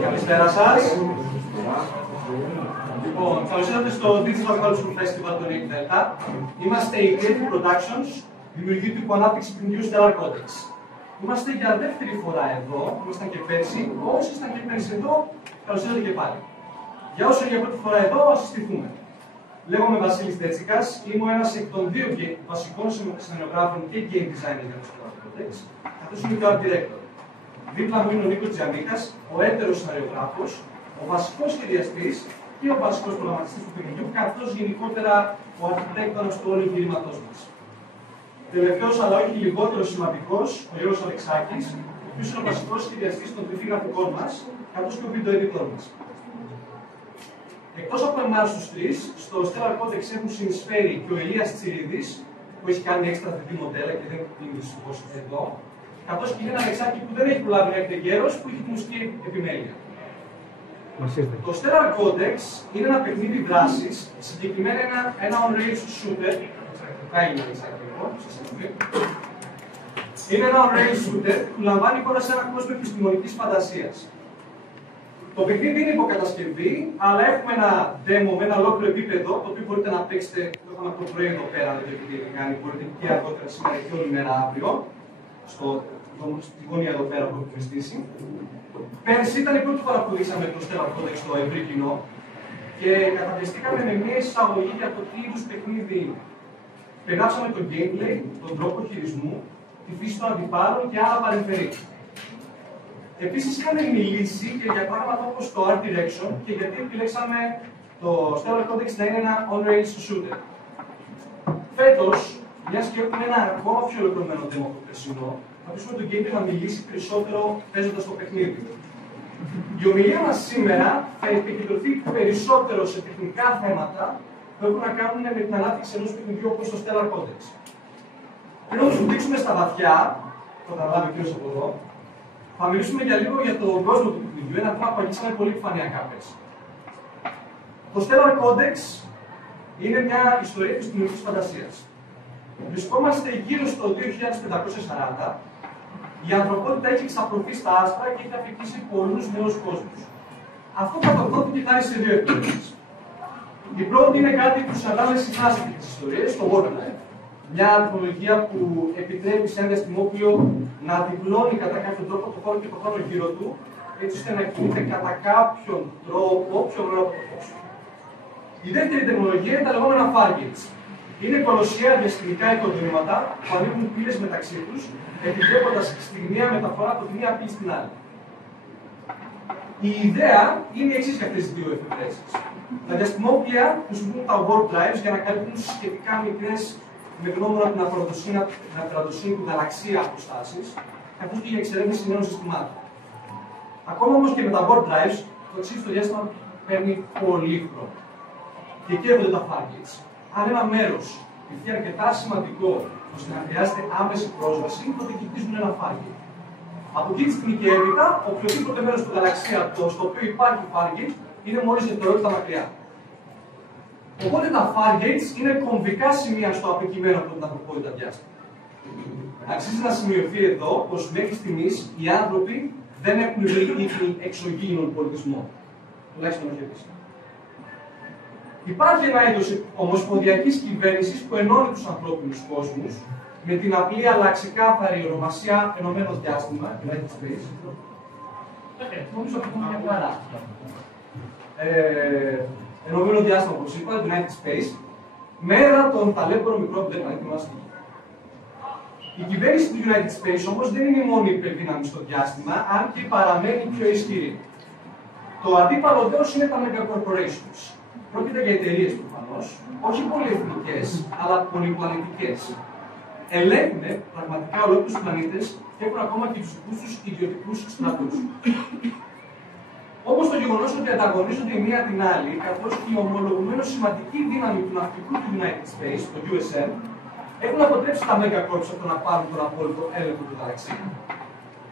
Καλησπέρα σας. Λοιπόν, καλώς ήρθατε στο Digital Culture Festival του Rick Delta. Είμαστε η Creative Productions, δημιουργοί του υποανάπτυξη του New Stellar Codex. Είμαστε για δεύτερη φορά εδώ, ήμασταν και πέρσι. Όσοι ήσταν και πέρσι εδώ, καλώς ήρθατε και πάλι. Για όσοι είναι για πρώτη φορά εδώ, ας συστηθούμε. Λέγομαι Βασίλης Τέτσικας, είμαι ένας εκ των δύο βασικών σενεργογράφων και game designer για το Stellar Codex, καθώς είμαι και ο Art Director. Δίπλα μου είναι ο Νίκος Τζιανίκας, ο έτερος σεναριογράφος, ο βασικός σχεδιαστής και ο βασικός προγραμματιστής του παιχνιδιού, καθώς γενικότερα ο αρχιτέκτονας του όλου εγχειρήματός μας. Τελευταίος, αλλά όχι λιγότερο σημαντικός, ο Γιώργος Αλεξάκης, ο οποίος είναι ο βασικός σχεδιαστής των 3D γραφικών μας, καθώς και ο video editor μας. Εκτός από εμάς τους τρεις, στο Stellar Codex έχουν συνεισφέρει και ο Ηλίας Τσιρίδης, που έχει κάνει έξτρα 3D μοντέλα και δεν είναι δυστυχώς εδώ, καθώς και είναι ένα Αλεξάκη που δεν έχει προλάβει να έρθει γέρος, που έχει τη μουσική επιμέλεια. Το Stellar Codex είναι ένα παιχνίδι δράσης, συγκεκριμένα ένα on-rails shooter. Είναι ένα on-rails shooter που λαμβάνει χώρα σε ένα κόσμο επιστημονικής φαντασίας. Το παιχνίδι είναι υποκατασκευή, αλλά έχουμε ένα demo με ένα ολόκληρο επίπεδο, το οποίο μπορείτε να παίξετε. Το είχαμε από το πρωί εδώ πέρα, δεν το έχετε κάνει. Μπορείτε και αργότερα σήμερα και όλη μέρα αύριο, στη γωνία εδώ πέρα που έχουμε στήσει. Πέρσι ήταν η πρώτη φορά που δείξαμε το Stellar Codex στο ευρύ κοινό και καταπιεστήκαμε με μια εισαγωγή για το τι είδους παιχνίδι είναι. Περιγράψαμε το gameplay, τον τρόπο χειρισμού, τη φύση των αντιπάλων και άλλα παρεμφερή. Επίσης, είχαμε μιλήσει και για πράγματα όπως το Art Direction και γιατί επιλέξαμε το Stellar Codex να είναι ένα on-rails shooter. Φέτος, μιας και έχουμε ένα ακόμα πιο ολοκληρωμένο demo από το περσινό, θα αφήσουμε τον gameplay να μιλήσει περισσότερο παίζοντας το παιχνίδι. Η ομιλία μας σήμερα θα επικεντρωθεί περισσότερο σε τεχνικά θέματα που έχουν να κάνουν με την ανάπτυξη ενός παιχνιδιού όπως το Stellar Codex. Πριν όμως που δείξουμε στα βαθιά, το καταλάβει ο κύριος από εδώ, θα μιλήσουμε για λίγο για τον κόσμο του παιχνιδιού, ένα θέμα που αγγίξαμε πολύ επιφανειακά πέρσι. Το Stellar Codex είναι μια ιστορία επιστημονικής φαντασίας. Βρισκόμαστε γύρω στο 2540. Η ανθρωπότητα έχει εξαπλωθεί στα άστρα και έχει αφηγήσει πολλούς νέους κόσμους. Αυτό κατορθώθηκε χάρη σε δύο επιλογές. Η πρώτη είναι κάτι που συναντάμε συχνά σε τέτοιες ιστορίες, το Warcraft. Μια τεχνολογία που επιτρέπει σε ένα διαστημόπλιο να διπλώνει κατά κάποιον τρόπο το χώρο και το χρόνο γύρω του, έτσι ώστε να κινείται κατά κάποιον τρόπο πιο γρήγορα από το φως. Η δεύτερη τεχνολογία είναι τα λεγόμενα Fargates. Είναι κολοσσιαία διαστημικά οικοδομήματα που ανοίγουν πύλες μεταξύ τους, επιτρέποντας στιγμιαία μεταφορά από τη μία πύλη στην άλλη. Η ιδέα είναι η εξής για αυτές τις δύο εφευρέσεις. Τα διαστημόπλια χρησιμοποιούν τα warp drives για να καλύπτουν σχετικά μικρές με γνώμονα την αφροδοσύνη του γαλαξία αποστάσεις, καθώς και για εξερεύνηση νέων συστημάτων. Ακόμα όμως και με τα warp drives, το εξής στο διάστημα παίρνει πολύ χρόνο. Και εκεί έρχονται τα Fargates. Αν ένα μέρος είναι αρκετά σημαντικό ώστε να χρειάζεται άμεση πρόσβαση, τότε κοιτίζουν ένα Fargate. Από εκεί τη στιγμή και έπειτα, οποιοδήποτε μέρος του γαλαξία στο οποίο υπάρχει Fargate είναι μόλις δευτερόλεπτα μακριά. Οπότε τα Fargates είναι κομβικά σημεία στο αποκειμένο από την ανθρωπότητα διάστημα. Αξίζει να σημειωθεί εδώ πως μέχρι στιγμής οι άνθρωποι δεν έχουν βρει εξωγήινων πολιτισμών. Τουλάχιστον όχι επίσης. Υπάρχει ένα είδος ομοσπονδιακής κυβέρνησης που ενώνει τους ανθρώπινους κόσμους με την απλή αλλά ξεκάθαρη ονομασία Ενωμένο Διάστημα, United Space. Νομίζω ότι είναι μια χαρά. Ενωμένο Διάστημα, όπως είπα, United Space, μέρα των ταλέπωρων μικρών πλανήτων μας. Η κυβέρνηση του United Space όμως δεν είναι η μόνη υπερδύναμη στο διάστημα, αν και παραμένει πιο ισχυρή. Το αντίπαλο δέος είναι τα megacorporations. Πρόκειται για εταιρείες προφανώς, όχι πολυεθνικές, αλλά πολυπλανητικές. Ελέγχουν πραγματικά ολόκληρους πλανήτες και έχουν ακόμα και τους δικούς τους ιδιωτικούς στρατούς. Όμως το γεγονός ότι ανταγωνίζονται η μία την άλλη, καθώς και η ομολογουμένως σημαντική δύναμη του ναυτικού του United Space, το USN, έχουν αποτρέψει τα megacorps από το να πάρουν τον απόλυτο έλεγχο του γαλαξίου.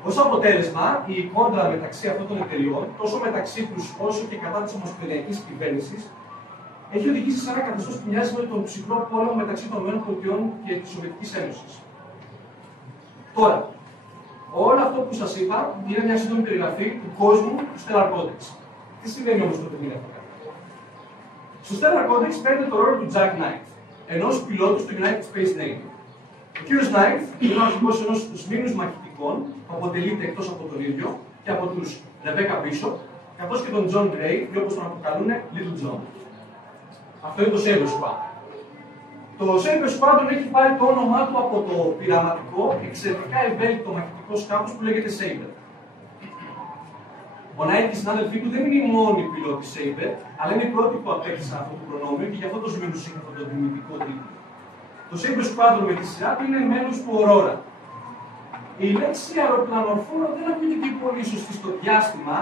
Ως αποτέλεσμα, η κόντρα μεταξύ αυτών των εταιριών, τόσο μεταξύ τους όσο και κατά της ομοσπονδιακής κυβέρνησης, έχει οδηγήσει σε ένα καθεστώς που μοιάζει με τον ψυχρό πόλεμο μεταξύ των ΗΠΑ και της Σοβιετικής Ένωσης. Τώρα, Όλο αυτό που σας είπα είναι μια σύντομη περιγραφή του κόσμου του Stellar Codex. Τι σημαίνει όμως το παιχνίδι αυτό? Στο Stellar Codex παίρνει το ρόλο του Jack Knight, ενός πιλότου του United Space Navy. Ο κύριος Knight είναι ο αρχηγός ενός στους μήνους μαχητικών που αποτελείται εκτός από τον ίδιο και από τους Rebecca Bishop, καθώς και τον John Gray, ή όπως τον αποκαλούν Little John. Αυτό είναι το Saber Squad. Το Saber Squadron έχει πάρει το όνομά του από το πειραματικό, εξαιρετικά ευέλικτο μαχητικό σκάφος που λέγεται Saber. Ο Knight και οι συνάδελφοί του δεν είναι οι μόνοι πιλότοι Saber, αλλά είναι οι πρώτοι που απέκτησαν αυτό το προνόμιο και γι' αυτό το σημαίνει τους αυτό το δημιουργικό τίτλο. Το Saber Squadron με τη σειρά του είναι μέλος του Aurora. Η λέξη αεροπλανοφόρο δεν ακούγεται και πολύ σωστή στο διάστημα,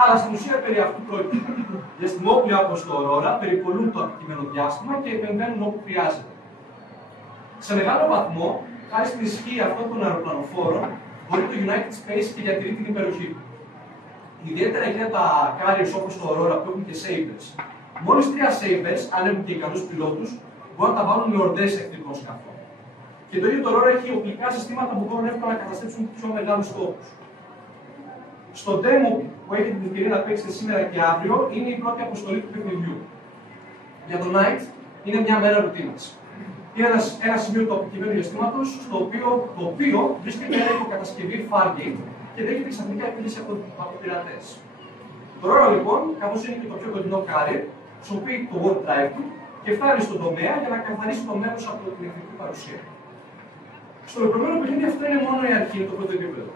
αλλά στην ουσία περί αυτού πρόκειται. Διαστημόπλοια όπως το Aurora περιπολούν το αντικείμενο διάστημα και επεμβαίνουν όπου χρειάζεται. Σε μεγάλο βαθμό, χάρη στην ισχύ αυτών των αεροπλανοφόρων, μπορεί το United Space και διατηρεί την υπεροχή του. Ιδιαίτερα για τα carriers όπως το Aurora που έχουν και Sabers. Μόλις 3 Sabers, αν έχουν και ικανούς πιλότους, μπορούν να τα βάλουν με ορδές εχθρικών σκαφών. Και το ίδιο το Aurora έχει οπλικά συστήματα που μπορούν εύκολα να καταστρέψουν πιο μεγάλους τόπους. Στο demo που έχετε την ευκαιρία να παίξετε σήμερα και αύριο είναι η πρώτη αποστολή του παιχνιδιού. Για τον Knight είναι μια μέρα ρουτίνας. Είναι ένα σημείο του αποκειμένου διαστήματος, το οποίο βρίσκεται ένα υποκατασκευή Fargate και δέχεται ξαφνικά επίθεση από πειρατές. Το Aurora λοιπόν, καθώς είναι και το πιο κοντινό carrier, χρησιμοποιεί το warp drive του και φτάνει στον τομέα για να καθαρίσει το μέρος από την εχθρική παρουσία. Στο ολοκληρωμένο παιχνίδι αυτό είναι μόνο η αρχή, το πρώτο επίπεδο.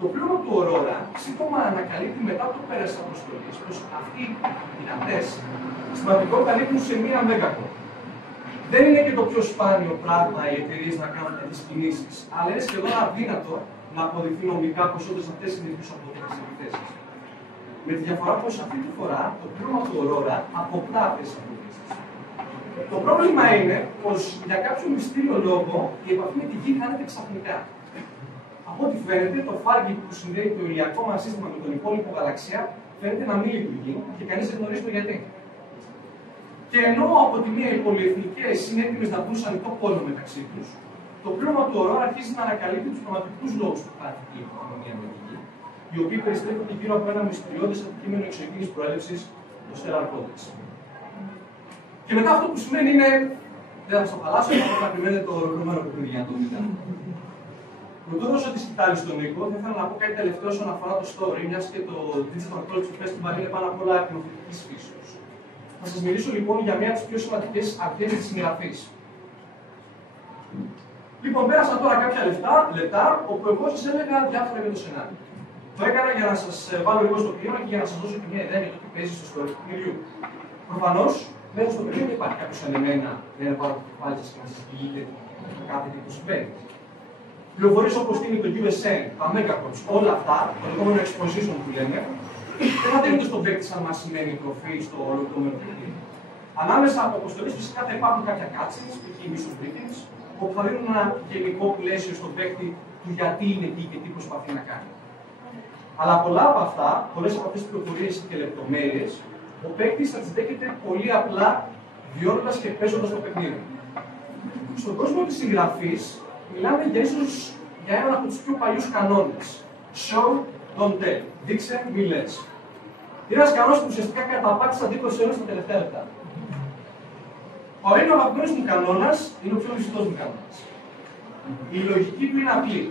Το πλούρο του Aurora σύντομα ανακαλύπτει μετά το πέρας της αποστολής πως αυτοί οι πειρατές στην πραγματικότητα καλύπτουν σε μία Megacore. Δεν είναι και το πιο σπάνιο πράγμα οι εταιρείες να κάνουν τέτοιες κινήσεις, αλλά είναι σχεδόν αδύνατο να αποδειχθεί νομικά πως όντως αυτές είναι οι πιο αποδείκτες επιθέσεις. Με τη διαφορά πως αυτή τη φορά το πλούρο του Aurora αποκτά αυτές τις αποδείξεις. Το πρόβλημα είναι πως για κάποιο μυστήριο λόγο η επαφή με τη γη χάνεται ξαφνικά. Από ό,τι φαίνεται, το Fargate που συνδέει το ηλιακό μας σύστημα με τον υπόλοιπο γαλαξία φαίνεται να μην λειτουργεί και κανείς δεν γνωρίζει το γιατί. Και ενώ από τη μία οι πολυεθνικές είναι έτοιμες να μπουν σε ανοιχτό πόλεμο μεταξύ τους, το πλήρωμα του Aurora αρχίζει να ανακαλύπτει τους πραγματικούς λόγους που υπάρχει η οικονομία με τη γη, οι οποίοι περιστρέφονται γύρω από ένα μυστηριώδες αντικείμενο εξωγήινης προέλευσης, το Stellar Codex. Και μετά αυτό που σημαίνει είναι. Δεν θα σας απαλλάσσω, θα περιμένετε το ολοκληρωμένο παιχνίδι για να το δείτε. Πρωτού δώσω τη σκητάλη στον Νίκο, θα ήθελα να πω κάτι τελευταίο όσον αφορά το story, μιας και το Digital College Festival είναι πάνω απ' όλα εκνοτικής φύσεως. Θα σας μιλήσω λοιπόν για μια από τις πιο σημαντικές αρχές της συγγραφής. Λοιπόν, πέρασα τώρα κάποια λεπτά, όπου εγώ σας έλεγα διάφορα για το σενάριο. Το έκανα για να σας βάλω λίγο στο κλίμα και για να σας δώσω και μια ιδέα για το τι παίζει στο story του παιχνιδιού. Προφανώς, μέσα στο παιχνίδι δεν υπάρχει κάποιος σαν εμένα να είναι πάρα πολύ κεφάλι σας και να σας διηγείτε κάθε τι που συμβαίνει. Πληροφορίες όπως είναι το USN, τα Megacorps, όλα αυτά, το λεγόμενο exposition που λέμε, δεν θα δίνονται στον παίκτη σαν μας σημαίνει τροφή στο ολοκληρωμένο παιχνίδι. Ανάμεσα από αποστολές φυσικά θα υπάρχουν κάποια cutscenes, π.χ. mission briefings, όπου θα δίνουν ένα γενικό πλαίσιο στον παίκτη του γιατί είναι εκεί και τι προσπαθεί να κάνει. Αλλά πολλά από αυτά, πολλές από αυτές τις πληροφορίες και λεπτομέρειες, ο παίκτης θα τις δέχεται πολύ απλά βιώνοντας και παίζοντας το παιχνίδι. Στον κόσμο της συγγραφής, μιλάμε για έναν από τους πιο παλιούς κανόνες. Show, don't tell. Δείξε, μη λες. Είναι ένας κανόνας που ουσιαστικά καταπάτησε αντίπροσης αιώνας στα τελευταία λεπτά. Είναι ο αγαπημένος μου κανόνας, είναι ο πιο λυσιτός μου κανόνας. Η λογική του είναι απλή.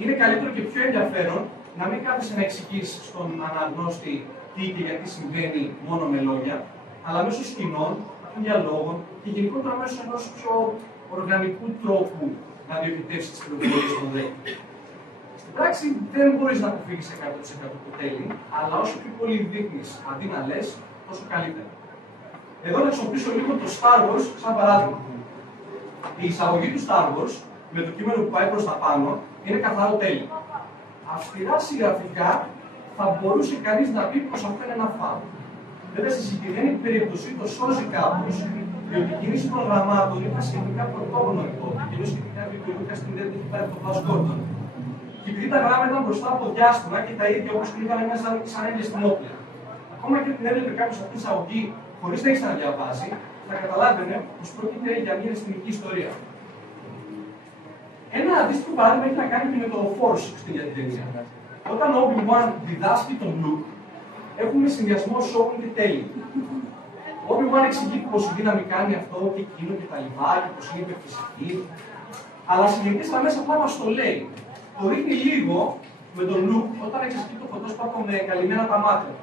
Είναι καλύτερο και πιο ενδιαφέρον να μην κάθεσαι να εξηγείς στον αναγνώστη τι και γιατί συμβαίνει μόνο με λόγια, αλλά μέσω σκηνών, διαλόγων και γενικότερα μέσω ενός πιο οργανικού τρόπου να διοχετεύσει τις πληροφορίες στον δέκτη. Στην πράξη δεν μπορείς να αποφύγεις 100% το τέλει, αλλά όσο πιο πολύ δείχνεις αντί να λες, τόσο καλύτερα. Εδώ να χρησιμοποιήσω λίγο το Star Wars σαν παράδειγμα. Η εισαγωγή του Star Wars με το κείμενο που πάει προς τα πάνω είναι καθαρό τέλειο. Αυστηρά συγγραφικά θα μπορούσε κανείς να πει πως αυτό είναι ένα φάουλ. Βέβαια, στη συγκεκριμένη περίπτωση το σώζει κάπως, διότι η κίνηση των γραμμάτων ήταν σχετικά πρωτόγνωρη τότε, και ενώ σχετικά βιβλιογραφικά στην ιδέα έχει πάρει το Flash Gordon. Και επειδή τα γράμματα ήταν μπροστά από διάστημα και τα ίδια όπως κρύβανε μέσα σαν ίδια στην όπλια. Ακόμα και την έβλεπε κάποιος αυτή την εισαγωγή χωρίς να έχει να διαβάσει, θα καταλάβαινε πως πρόκειται για μια αισθητική ιστορία. Ένα αντίστοιχο παράδειγμα έχει να κάνει και με το Force στην ταινία. Όταν ο Obi-Wan διδάσκει τον Luke, έχουμε συνδυασμό Soul και Telly. Ο Obi-Wan εξηγεί πως η δύναμη κάνει αυτό και εκείνο και τα λοιπά, και πως είναι υπερφυσική. Αλλά σε γενικές γραμμές απλά μας το λέει. Το ρίχνει λίγο με τον Luke όταν εξασκεί το φωτόσπαθο με καλυμμένα τα μάτια.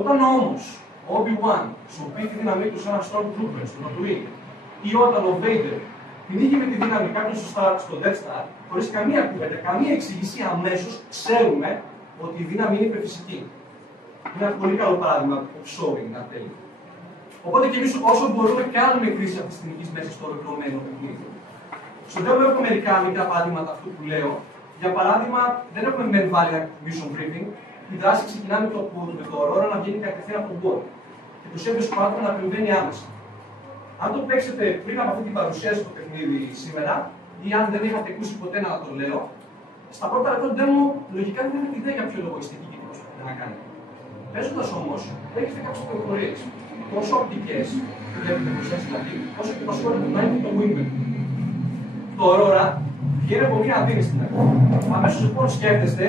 Όταν όμως ο Obi-Wan χρησιμοποιεί τη δύναμή του σε ένα Stormtrooper, στον Tatooine, ή όταν ο Vader κυνήγει με τη δύναμη κάποιον στο Death Star, χωρίς καμία κουβέντα, καμία εξήγηση, αμέσως ξέρουμε ότι η δύναμη είναι υπερφυσική. Είναι ένα πολύ καλό παράδειγμα του showing, να τέλει. Οπότε και εμείς όσο μπορούμε, κάνουμε χρήση αυτή τη στιγμή μέσα στο ολοκληρωμένο παιχνίδι. Στο τέλος έχουμε μερικά μικρά παραδείγματα αυτού που λέω. Για παράδειγμα, δεν έχουμε μεν βάλει ένα mission briefing. Η δράση ξεκινά με το Aurora να βγαίνει κατευθείαν από τον bot. Και το Σέβιο Squadron να περιμένει άμεσα. Αν το παίξετε πριν από αυτή την παρουσίαση του παιχνίδι σήμερα, ή αν δεν είχατε ακούσει ποτέ να το λέω, στα πρώτα λεπτά του demo λογικά δεν έχετε ιδέα για ποιο λόγο είστε εκεί και τι προσπαθείτε να κάνετε. Παίζοντας όμως, έχετε κάποιες πληροφορίες. Τόσο οπτικές, που βλέπετε μπροστά δηλαδή, όσο και το σχόλιο που κάνει το Wingman. Το Aurora βγαίνει από μια αδύνη στην αρχή. Αμέσως λοιπόν σκέφτεστε,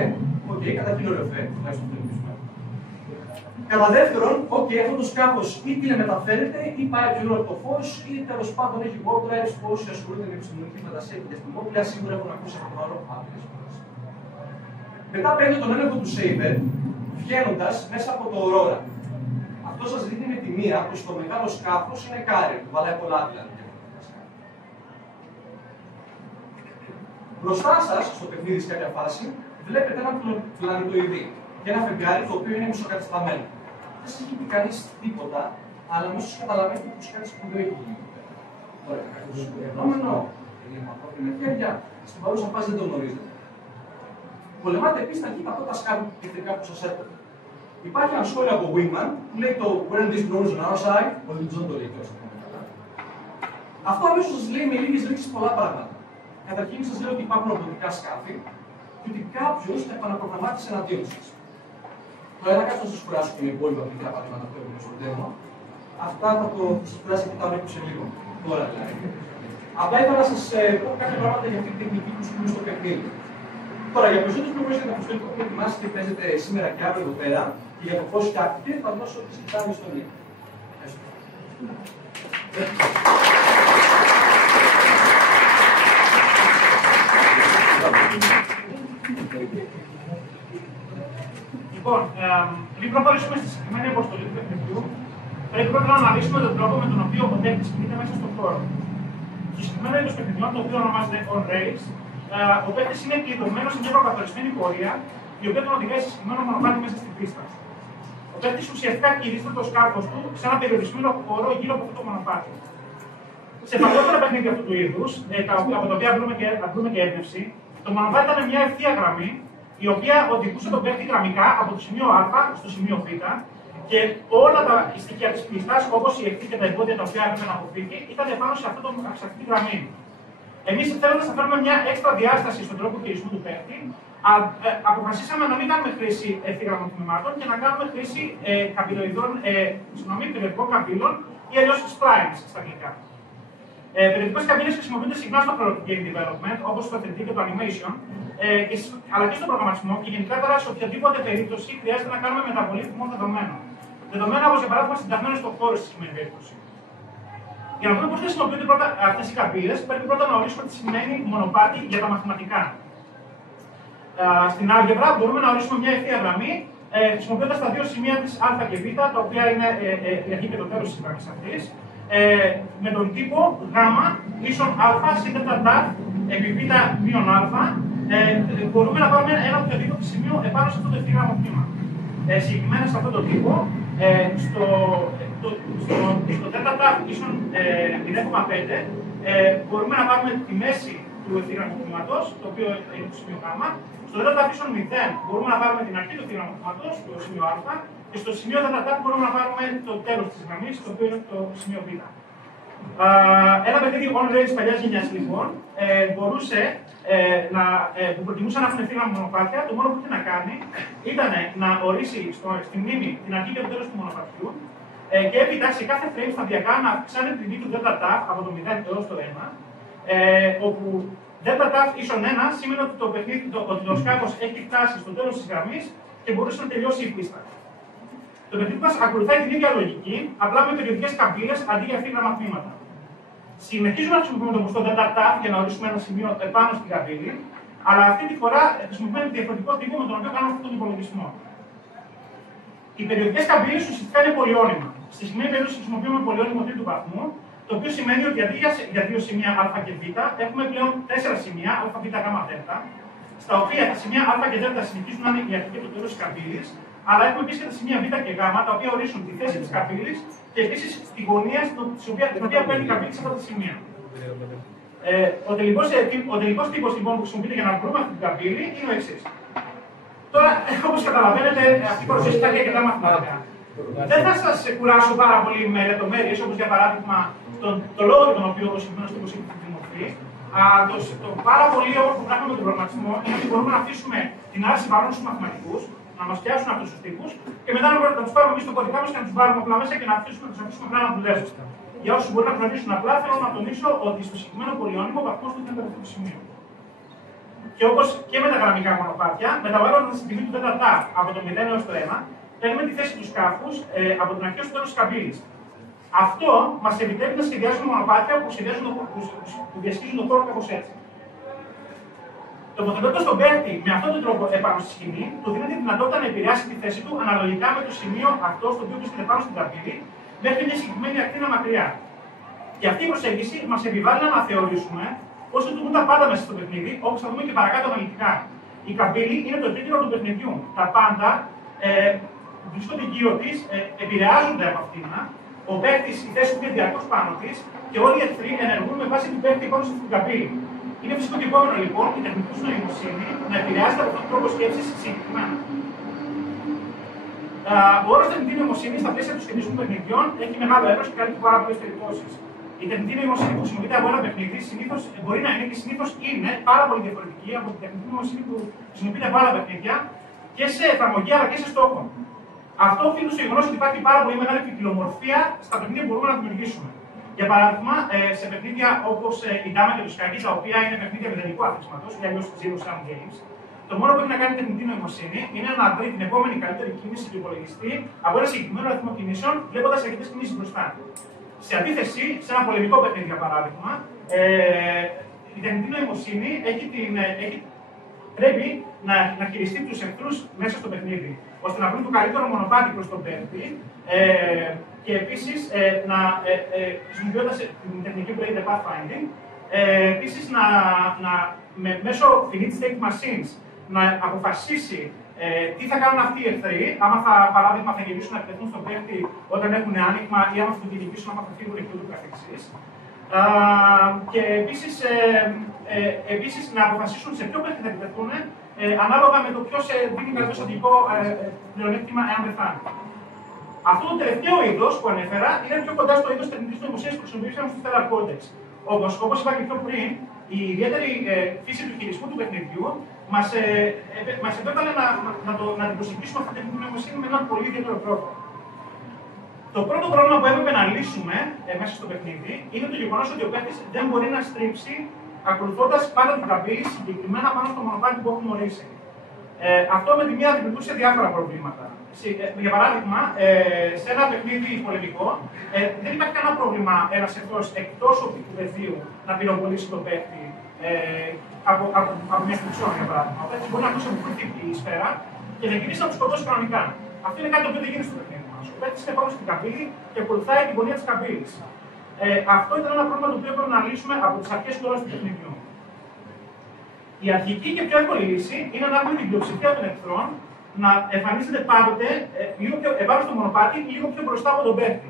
OK, καταρχήν ωραίο effect, τουλάχιστον το ελπίζουμε. Κατά δεύτερον, OK, αυτό το σκάφος ή τηλεμεταφέρεται ή πάει πιο όλο το φως ή τέλος πάντων έχει warp drives που όσοι ασχολούνται με επιστημονική φαντασία και διαστημόπλαια σίγουρα έχουν ακούσει αυτό το άλλο άπειρες φορές. Μετά παίρνει τον έλεγχο του Saber, βγαίνοντας μέσα από το Aurora. Αυτό σας δείχνει με τη μία πως το μεγάλο σκάφος είναι carrier, που βαλάει πολλά δηλαδή. Μπροστά σας, στο παιχνίδι σε κάποια φάση, βλέπετε ένα πλανητοειδή και ένα φεγγάρι το οποίο είναι μισοκατεσταμένο. Δεν σας έχει πει κανείς τίποτα, αλλά αμέσως καταλαβαίνετε πως κάτι σπουδαίο έχει γίνει. Ωραία, κάποιο φαινόμενο, είναι ανθρώπινα χέρια, στην παρούσα φάση δεν το γνωρίζετε. Πολεμάτε επίσης τα αρχικά πρώτα σκάφη ηλεκτρικά που σας έρχονται. Υπάρχει ένα σχόλιο από Wingman που λέει το When this drones on our side, ο Λιτζόν το λέει τώρα. Αυτό αμέσως σας λέει με λίγες λέξεις πολλά πράγματα. Καταρχήν σας λέω ότι υπάρχουν ρομποτικά σκάφη και ότι κάποιος τα επαναπρογραμμάτισε εναντίον σας. Τώρα δεν θα κάτσω να σας κουράσω και με υπόλοιπα μικρά παραδείγματα που έχουμε στο τέλο. Αυτά θα το σας κουράσει και τα βλέπω σε λίγο. Τώρα δηλαδή. Απλά ήθελα να σας πω κάποια πράγματα για αυτή την τεχνική που χρησιμοποιούμε στο παιχνίδι. Τώρα, για περισσότερους πληροφορίες για τα αποστολή που έχουμε ετοιμάσει και παίζετε σήμερα και αύριο εδώ πέρα και για το πώς φτιάχτηκε, θα δώσω τη σκητάλη ιστορία. Λοιπόν, πριν προχωρήσουμε στη συγκεκριμένη αποστολή του παιχνιδιού, πρέπει πρώτα να αναλύσουμε τον τρόπο με τον οποίο ο παίκτης κινείται μέσα στον χώρο. Στο συγκεκριμένο είδος παιχνιδιών, το οποίο ονομάζεται On Rails, ο παίκτης είναι κλειδωμένος σε μια προκαθορισμένη πορεία, η οποία τον οδηγάει σε συγκεκριμένο μονοπάτι μέσα στην πίστα. Ο παίκτης ουσιαστικά κυρίστε το σκάφος του σε ένα περιορισμένο χώρο γύρω από αυτό το μονοπάτι. Σε παλιότερα παιχνίδια αυτού του είδους, από τα οποία βρούμε και έμπνευση, το μονοπάτι ήταν μια ευθεία γραμμή, η οποία οδηγούσε τον παίκτη γραμμικά από το σημείο Α στο σημείο Β και όλα τα στοιχεία της πίστας, όπως η ευθύ και τα εμπόδια τα οποία έπρεπε να αποφύγει, ήταν επάνω σε αυτή τη γραμμή. Εμείς θέλοντας να φέρουμε μια έξτρα διάσταση στον τρόπο χειρισμού του παίκτη, αποφασίσαμε να μην κάνουμε χρήση ευθύγραμμων τμήματων και να κάνουμε χρήση περιοδικών καμπύλων ή αλλιώς splines στα αγγλικά. Περιοδικές καμπύλες χρησιμοποιούνται συχνά στο game development, όπως στο 3D και το animation, αλλά και στον προγραμματισμό και γενικότερα σε οποιαδήποτε περίπτωση χρειάζεται να κάνουμε μεταβολή τιμών δεδομένων. Δεδομένα όπως για παράδειγμα συνταγμένες στον χώρο στη σημερινή περίπτωση. Για να δούμε πώς χρησιμοποιούνται αυτές οι καμπύλες, πρέπει πρώτα να ορίσουμε τι σημαίνει μονοπάτι για τα μαθηματικά. Στην άλγευρα μπορούμε να ορίσουμε μια ευθεία γραμμή χρησιμοποιώντας τα δύο σημεία της α και β, τα οποία είναι η αρχή και το τέλος της γραμμής αυτής, με τον τύπο γ ίσον α σύνδετα τ επί β μείον α. Μπορούμε να πάρουμε ένα οποιοδήποτε σημείο επάνω σε αυτό το ευθύγραμμο τμήμα. Συγκεκριμένα σε αυτόν τον τύπο, στο τέταρτα ίσον 0,5 μπορούμε να πάρουμε τη μέση του ευθύγραμμου τμήματος, το οποίο είναι το σημείο γ. Στο τέταρτα ίσον 0 μπορούμε να πάρουμε την αρχή του ευθύγραμμου τμήματος, το σημείο α. Και στο σημείο τέταρτα μπορούμε να πάρουμε το τέλος της γραμμής, το οποίο είναι το σημείο β. Ένα παιχνίδι on rails παλιάς γενιάς λοιπόν μπορούσε που προτιμούσε να έχουν ευθύγραμμα μονοπάτια, το μόνο που είχε να κάνει ήταν να ορίσει στη μνήμη την αρχή και το τέλος του μονοπατιού και έπειτα σε κάθε frame σταδιακά να αυξάνει την τιμή του ΔΤΑ από το 0 έως το 1, όπου Δέλτα τάφ ίσον 1 σημαίνει ότι το σκάφος έχει φτάσει στο τέλος της γραμμής και μπορούσε να τελειώσει η πίστα. Το παιχνίδι μας ακολουθάει την ίδια λογική, απλά με περιοδικές καμπύλες αντί για ευθύγραμμα τμήματα. Συνεχίζουμε να χρησιμοποιούμε το ποσοστό Δέλτα τάφ για να ορίσουμε ένα σημείο επάνω στην καμπύλη, αλλά αυτή τη φορά χρησιμοποιούμε ένα διαφορετικό τύπο με τον οποίο κάνουμε αυτόν τον υπολογισμό. Οι περιοδικές καμπύλες ουσιαστικά είναι πολυώνυμα. Στη συγκεκριμένη περίπτωση χρησιμοποιούμε πολυώνυμο τρίτου βαθμού, το οποίο σημαίνει ότι αντί για δύο σημεία α και β, έχουμε πλέον 4 σημεία α, β, γ, δ, στα οποία τα σημεία α και δ συνεχίζουν να είναι η αρχή και το τέλος της καμπύλης, αλλά έχουμε επίσης και τα σημεία β και γ, τα οποία ορίζουν τη θέση της καμπύλης και επίσης τη γωνία στην οποία παίρνει η καμπύλη σε αυτά τα σημεία. Ο τελικός τύπος λοιπόν, που χρησιμοποιείται για να βρούμε αυτή την καμπύλη είναι ο εξής. Τώρα, όπως καταλαβαίνετε, αυτή η παρουσίαση θα έχει αρκετά μαθηματικά. Δεν θα σας κουράσω πάρα πολύ με λεπτομέρειες, όπως για παράδειγμα το λόγο για τον οποίο ο συγκεκριμένος τύπος έχει τη μορφή. Το πάρα πολύ όμορφο πράγμα με τον προγραμματισμό είναι ότι μπορούμε να αφήσουμε την άρση βαρών στους μαθηματικούς, να μας φτιάξουν αυτούς τους τύπους και μετά να τους πάρουμε εμείς στο κωδικά μας και να τους βάλουμε απλά μέσα και να τους αφήσουμε απλά να δουλεύουν. Για όσους μπορεί να γνωρίσουν απλά, θέλω να τονίσω ότι στο συγκεκριμένο πολυώνυμο ο βαθμός του είναι αυτό το σημείο. Και όπως και με τα γραμμικά μονοπάτια, μεταβάλλοντας την τιμή του Δέλτα τάφ από το 0 έως το 1, παίρνουμε τη θέση του σκάφους από την αρχή ως το τέλος της καμπύλης. Αυτό μας επιτρέπει να σχεδιάσουμε μονοπάτια που διασχίζουν τον χώρο κάπως έτσι. Τοποθετώντας τον παίκτη με αυτόν τον τρόπο επάνω στη σκηνή, του δίνει τη δυνατότητα να επηρεάσει τη θέση του αναλογικά με το σημείο αυτό στο οποίο βρίσκεται πάνω στην καμπύλη, μέχρι μια συγκεκριμένη ακτίνα μακριά. Και αυτή η προσέγγιση μας επιβάλλει να αναθεωρήσουμε πώς λειτουργούν τα πάντα μέσα στο παιχνίδι, όπως θα δούμε και παρακάτω αναλυτικά. Η καμπύλη είναι το επίκεντρο του παιχνιδιού. Τα πάντα που βρίσκονται γύρω της επηρεάζονται από αυτήν. Ο παίκτης, η θέση του είναι διαρκώς πάνω της και όλοι οι εχθροί ενεργούν με βάση του παίκτη πάνω στην καμπύλη. Είναι φυσικό και επόμενο λοιπόν η τεχνητή νοημοσύνη να επηρεάζεται από αυτόν τον τρόπο σκέψης συγκεκριμένα. Ο όρος τεχνητή νοημοσύνη στα πλαίσια του σχεδιασμού παιχνιδιών έχει μεγάλο εύρο και καλύπτει πάρα πολλές περιπτώσεις. Η τεχνητή νοημοσύνη που χρησιμοποιείται από ένα παιχνίδι μπορεί να είναι και συνήθως είναι πάρα πολύ διαφορετική από την τεχνητή νοημοσύνη που χρησιμοποιείται από άλλα παιχνίδια και σε εφαρμογή αλλά και σε στόχο. Αυτό οφείλει στο γεγονός ότι υπάρχει πάρα πολύ μεγάλη ποικιλομορφία στα παιχνίδια που μπορούμε να δημιουργήσουμε. Για παράδειγμα, σε παιχνίδια όπως η Dama και το Σκάκι, τα οποία είναι παιχνίδια μηδενικού αθροίσματος, ή αλλιώς Zero Sum Games, το μόνο που έχει να κάνει τεχνητή νοημοσύνη είναι να βρει την επόμενη καλύτερη κίνηση του υπολογιστή από ένα συγκεκριμένο αριθμό κινήσεων, βλέποντας αρκετές κινήσεις μπροστά. Σε αντίθεση, σε ένα πολεμικό παιχνίδι, για παράδειγμα, η τεχνητή νοημοσύνη πρέπει να χειριστεί τους εχθρούς μέσα στο παιχνίδι, ώστε να βρουν το καλύτερο μονοπάτι προς τον παίκτη και επίσης χρησιμοποιώντας την τεχνική που λέγεται pathfinding, επίσης μέσω finite state machines να αποφασίσει τι θα κάνουν αυτοί οι εχθροί, άμα παράδειγμα θα γυρίσουν να επιτεθούν στον παίκτη όταν έχουν άνοιγμα ή άμα θα τον κυνηγήσουν, άμα θα φύγουν και ούτω καθεξής. Και επίσης να αποφασίσουν σε ποιο παίκτη θα επιτεθούν ανάλογα με το ποιος δίνει καλύτερο στρατηγικό πλεονέκτημα εάν δεν φτάνει. Αυτό το τελευταίο είδος που ανέφερα είναι πιο κοντά στο είδος τεχνητής νοημοσύνης που χρησιμοποιήσαμε στο Stellar Cortex. Όπως είπα και πιο πριν, η ιδιαίτερη φύση του χειρισμού του παιχνιδιού μας επέβαλε να την προσεγγίσουμε αυτή την τεχνητή νοημοσύνη με έναν πολύ ιδιαίτερο τρόπο. Το πρώτο πρόβλημα που έπρεπε να λύσουμε μέσα στο παιχνίδι είναι το γεγονός ότι ο παίκτης δεν μπορεί να στρίψει ακολουθώντας πάντα την καμπύλη συγκεκριμένα πάνω στο μονοπάτι που έχουμε ορίσει. Αυτό με τη μία δημιουργούσε διάφορα προβλήματα. Για παράδειγμα, σε ένα παιχνίδι πολεμικό δεν υπάρχει κανένα πρόβλημα ένας εχθρός εκτός οπτικού πεδίου να πυροβολήσει τον παίκτη από μια στριψιόν, για παράδειγμα. Ο παίκτης μπορεί να ακούσει από την σφαίρα και να γυρίσει να του σκοτώσει κανονικά. Αυτό είναι κάτι το οποίο δεν γίνεται στο παιχνίδι μας. Ο παίκτης είναι πάνω στην καμπύλη και ακολουθάει την γωνία της καμπύλης. Αυτό ήταν ένα πρόβλημα το οποίο έπρεπε να λύσουμε από τις αρχές του όλου του παιχνιδιού. Η αρχική και πιο εύκολη λύση είναι να έχουμε την πλειοψηφία των εχθρών να εμφανίζεται πάντοτε λίγο πιο επάνω στο μονοπάτι, λίγο πιο μπροστά από τον παίκτη.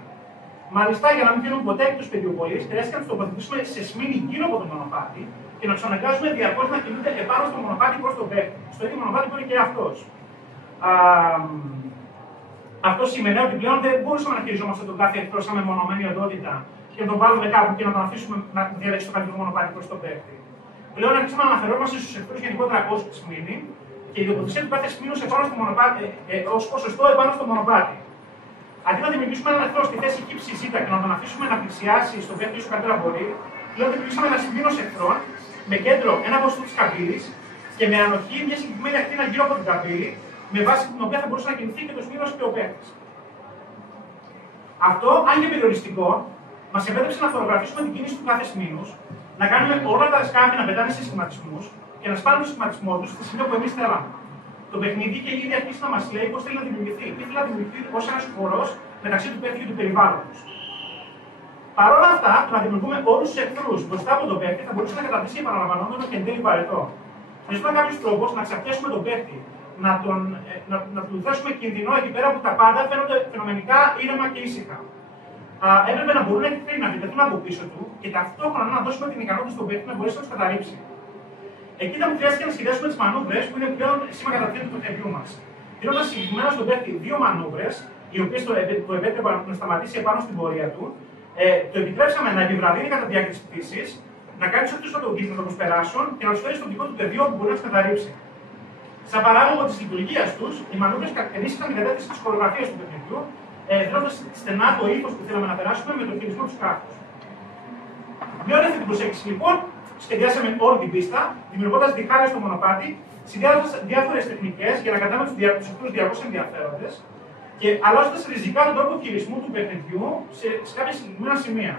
Μάλιστα, για να μην γίνουν ποτέ εκτός περιοβολής, χρειάζεται να τους τοποθετήσουμε σε σμήνη γύρω από το μονοπάτι και να τους αναγκάζουμε διαρκώς να κινούνται επάνω στο μονοπάτι προς τον παίκτη. Στο ίδιο μονοπάτι που είναι και αυτός. Αυτό σημαίνει ότι πλέον δεν μπορούσαμε να χειριζόμαστε τον κάθε εχθρό σαν μεμονωμένη οντότητα και να τον βάλουμε κάπου και να τον αφήσουμε να διαλέξει το καλύτερο μονοπάτι προς τον παίκτη. Πλέον αρχίσαμε να αναφερόμαστε στους εχθρούς γενικότερα ως σμήνη και η τοποθεσία του κάθε σμήνου ως ποσοστό επάνω στο μονοπάτι. Αντί να δημιουργήσουμε έναν εχθρό στη θέση κύψη ζήτα και να τον αφήσουμε να πλησιάσει στον παίκτη όσο καλύτερα μπορεί, πλέον δημιουργήσαμε ένα σμήνο εχθρών με κέντρο ένα ποσοστό τη καμπύλη και με ανοχή μια συγκεκριμένη ακτίνα γύρω από την καμπύλη, με βάση την οποία θα μπορούσε να κινηθεί και το σφύρος και ο παίκτης. Αυτό, αν και περιοριστικό, μας επέτρεψε να φωτογραφίσουμε την κίνηση του κάθε σμήνους, να κάνουμε όλα τα σκάφη να πετάνε σε σχηματισμούς και να σπάνουν το σχηματισμό του στη σημείο που εμείς θέλαμε. Το παιχνίδι είχε ήδη αρχίσει να μας λέει πώς θέλει να δημιουργηθεί. Ήθελε να δημιουργηθεί ως ένας χορός μεταξύ του παίκτη και του περιβάλλοντος. Παρ' όλα αυτά, το να δημιουργούμε όλους τους εχθρούς μπροστά από τον παίκτη θα μπορούσε να καταδείξει επαναλαμβανόμενο και εν τέλει βαρετό. Χρειαζόταν κάποιο τρόπο να ξαφνιάσουμε τον παίκτη, να του θέσουμε κινδυνό εκεί πέρα που τα πάντα φαίνονται φαινομενικά ήρεμα και ήσυχα. Έπρεπε να μπορούν να επιτεθούν από πίσω του και ταυτόχρονα να δώσουμε την ικανότητα στον παίκτη να μπορέσει να του καταρρύψει. Εκεί ήταν που χρειάστηκε να σχεδιάσουμε τι μανούβρες που είναι πλέον σήμα κατευθύνου του παιχνιδιού μα. Δίνοντα συγκεκριμένα στον παίκτη δύο μανούβρες, οι οποίες το επέτρεπαν να σταματήσει επάνω στην πορεία του, το επιτρέψαμε να επιβραδύνει κατά τη διάρκεια τη πτήση, να κάνει του να τον προσπεράσουν και να του φέρει στο δικό του πεδίο που μπορεί να του καταρρύψει. Σαν παράδειγμα τη λειτουργία του, οι μανούβρες ενίσχυσαν την κατεύθυνση τη χορογραφία του παιχνιδιού, δίνοντα στενά το ύφος που θέλαμε να περάσουμε με τον χειρισμό του σκάφου. Με όλη αυτή την προσέγγιση λοιπόν, σχεδιάσαμε όλη την πίστα, δημιουργώντα διχάλες στο μονοπάτι, συνδυάζοντα διάφορες τεχνικές για να κρατάμε τους εχθρούς διαρκώς ενδιαφέροντες και αλλάζοντα ριζικά τον τρόπο χειρισμού του παιχνιδιού σε κάποια συγκεκριμένα σημεία.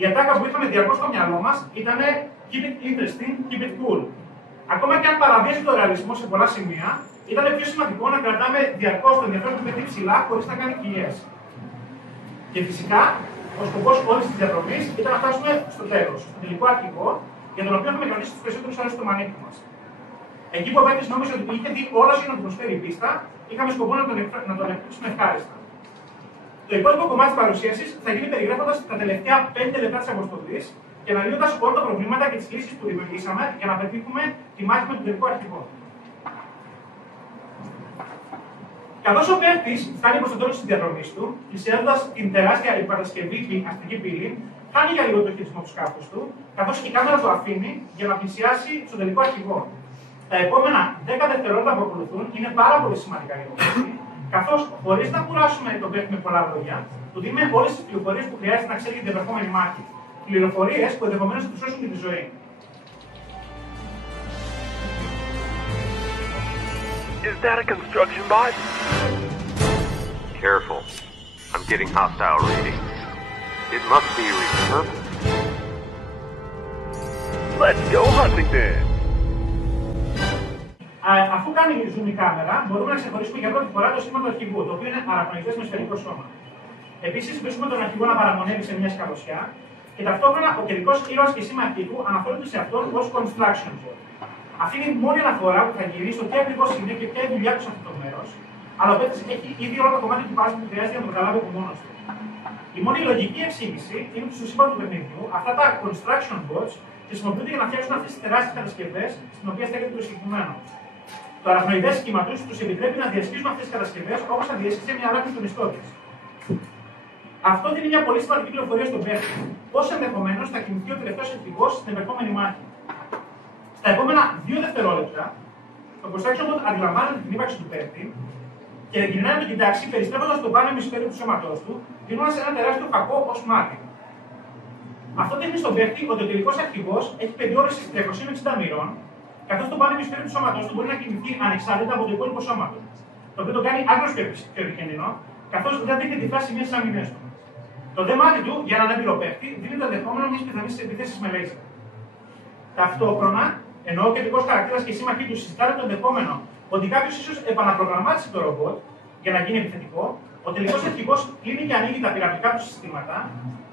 Η ατάκα που είχαμε διαρκώς στο μυαλό μας ήταν keep it interesting, keep it cool. Ακόμα και αν παραβίασε το ρεαλισμό σε πολλά σημεία, ήταν πιο σημαντικό να κρατάμε διαρκώς το ενδιαφέρον του παιχνιδιού ψηλά χωρίς να κάνει κοιλιές. Και φυσικά, ο σκοπός όλης της διαδρομής ήταν να φτάσουμε στο τέλος, στον τελικό αρχηγό, για τον οποίο έχουμε κρατήσει τους περισσότερους ώρες στο μανίκι μας. Εκεί που ο παίκτης νόμιζε ότι είχε δει όλα για να του προσφέρει η πίστα, είχαμε σκοπό να τον εκπλήξουμε ευχάριστα. Το υπόλοιπο κομμάτι της παρουσίασης θα γίνει περιγράφοντας τα τελευταία 5 λεπτά της αποστολής και αναλύοντας όλα τα προβλήματα και τις λύσεις που δημιουργήσαμε για να πετύχουμε τη μάχη με τον τελικό αρχηγό. Καθώς ο παίκτης φτάνει προς το τέλος της διαδρομής του, πλησιάζοντας την τεράστια υπαρασκευή αστική πύλη, χάνει για λίγο το χειρισμό του σκάφους του, καθώς η κάμερα το αφήνει για να πλησιάσει στον τελικό αρχηγό. Τα επόμενα 10 δευτερόλεπτα που ακολουθούν είναι πάρα πολύ σημαντικά για τον παίκτη, καθώς χωρίς να κουράσουμε τον παίκτη με πολλά λόγια, του δίνουμε όλες τις πληροφορίες που χρειάζεται να ξέρει για την επερχόμενη μάχη. Πληροφορίες που ενδεχομένως θα του σώσουν και τη ζωή. Is that a construction bot? Careful. I'm getting hostile readings. It must be repurposed. Let's go hunting then. Αφού κάνει zoom η κάμερα, μπορούμε να ξεχωρίσουμε για πρώτη φορά το σήμα του αρχηγού, το οποίο είναι αραχνοειδές με σφαιρικό σώμα. Επίσης, βρίσκουμε τον αρχηγό να παραμονεύει σε μια σκαλωσιά και ταυτόχρονα ο τελικός ήρωας και σήμα αρχηγού αναφέρονται σε αυτόν ως construction bot. Αυτή είναι η μόνη αναφορά που θα γυρίσει στο τι ακριβώς είναι και ποια είναι η δουλειά του σε αυτό το μέρος, αλλά ο παίκτης έχει ήδη όλα τα κομμάτια του πάζλ που χρειάζεται για να το καταλάβει από μόνος του. Η μόνη λογική εξήγηση είναι ότι στο σύμπαν του παιχνιδιού αυτά τα construction bots χρησιμοποιούνται για να φτιάξουν αυτές τις τεράστιες κατασκευές στην οποία στέκεται το συγκεκριμένο. Το αραχνοειδές σχήμα τους επιτρέπει να διασχίζουν αυτές τις κατασκευές όπως θα διασχίσει μια αράχνη του μισθό της. Αυτό δίνει μια πολύ σημαντική πληροφορία στον παίκτη, πώς ενδεχομένως θα κινηθεί ο τελευταίος εχθρικός στην επερχόμενη μάχη. Στα επόμενα 2 δευτερόλεπτα, το construction bot αντιλαμβάνεται την ύπαρξη του παίκτη και γυρνάει να τον κοιτάξει περιστρέφοντας το πάνω ημισφαίριο του σώματός του, δίνοντας ένα τεράστιο φακό ως μάτι. Αυτό δείχνει στον παίκτη ότι ο τελικός αρχηγός έχει περιόριση 360 μοιρών, καθώς το πάνω ημισφαίριο του σώματός του μπορεί να κινηθεί ανεξάρτητα από το υπόλοιπο σώμα του. Το οποίο το κάνει άκρως πιο επικίνδυνο, καθώς δεν δείχνει τη φάση μιας άμυνας του. Το δε μάτι του, για έναν έμπειρο παίκτη, δίνει το ενδεχόμενο μιας πιθανής επίθεσης με λέιζερ. Ταυτόχρονα, ενώ ο κεντρικός χαρακτήρας και οι σύμμαχοί του συζητάνε το ενδεχόμενο ότι κάποιος ίσως επαναπρογραμμάτισε το ρομπότ για να γίνει επιθετικό, ο τελικός αρχηγός κλείνει και ανοίγει τα πειραματικά του συστήματα,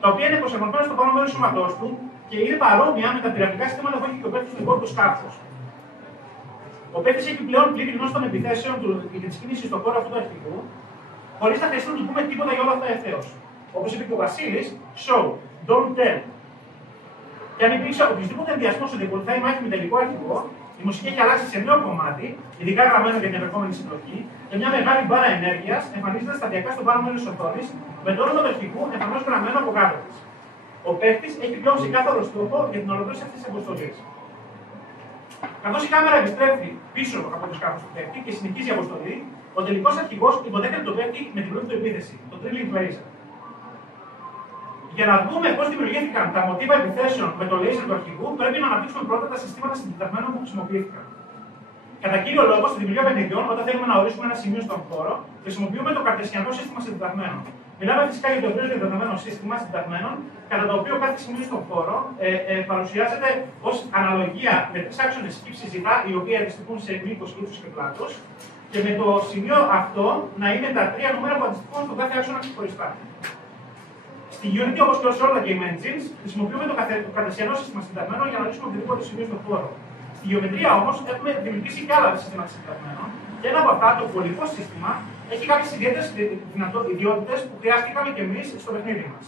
τα οποία είναι προσαρμοσμένα στο πάνω μέρος του σώματός του και είναι παρόμοια με τα πειραματικά συστήματα που έχει και ο παίκτης του υπόλοιπου σκάφους. Ο παίκτης έχει πλέον πλήρη γνώση των επιθέσεων του και τη κίνηση στον χώρο αυτού του αρχηγού, χωρίς να χρειαστεί να του πούμε τίποτα για όλα αυτά ευθέως. Όπως είπε και ο Βασίλης, show, don't tell. Και αν υπήρξε οποιοδήποτε ενδιασμός ότι ακολουθάει μάχη με τελικό αρχηγό, η μουσική έχει αλλάξει σε νέο κομμάτι, ειδικά γραμμένο για την επερχόμενη συμπλοκή, και μια μεγάλη μπάρα ενέργειας εμφανίζεται σταδιακά στο πάνω μέρος της οθόνης, με το όνομα του αρχηγού εμφανώς γραμμένο από κάτω της. Ο παίκτης έχει πλέον ξεκάθαρο στόχο για την ολοκλήρωση αυτής της αποστολής. Καθώς η κάμερα επιστρέφει πίσω από το σκάφος του παίκτη και συνεχίζει η αποστολή, ο τελικός αρχηγός υποδέχεται τον παίκτη με την πρώτη του επίθεση, το Drilling Laser. Για να δούμε πώς δημιουργήθηκαν τα μοτίβα επιθέσεων με το laser του αρχηγού, πρέπει να αναπτύξουμε πρώτα τα συστήματα συντεταγμένων που χρησιμοποιήθηκαν. Κατά κύριο λόγο, στη δημιουργία παιχνιδιών, όταν θέλουμε να ορίσουμε ένα σημείο στον χώρο, χρησιμοποιούμε το καρτεσιανό σύστημα συντεταγμένων. Μιλάμε φυσικά για το ευρύτερο διαδεδομένο σύστημα συντεταγμένων, κατά το οποίο κάθε σημείο στον χώρο παρουσιάζεται ως αναλογία με τρεις άξονες ύψη ζ, οι οποίοι αντιστοιχούν σε μήκος, ύψος και πλάτος, και με το σημείο αυτό να είναι τα τρία νούμερα που αντιστοιχούν στον κάθε άξονα ξεχωριστά. Στη Unity, όπως και σε όλα τα game engines, χρησιμοποιούμε το καρτεσιανό σύστημα συντεταγμένων για να ορίσουμε οποιοδήποτε σημείο στον χώρο. Στη γεωμετρία όμως έχουμε δημιουργήσει και άλλα συστήματα συντεταγμένων, και ένα από αυτά, το πολικό σύστημα, έχει κάποιες ιδιαίτερες ιδιότητες που χρειάστηκαμε κι εμείς στο παιχνίδι μας.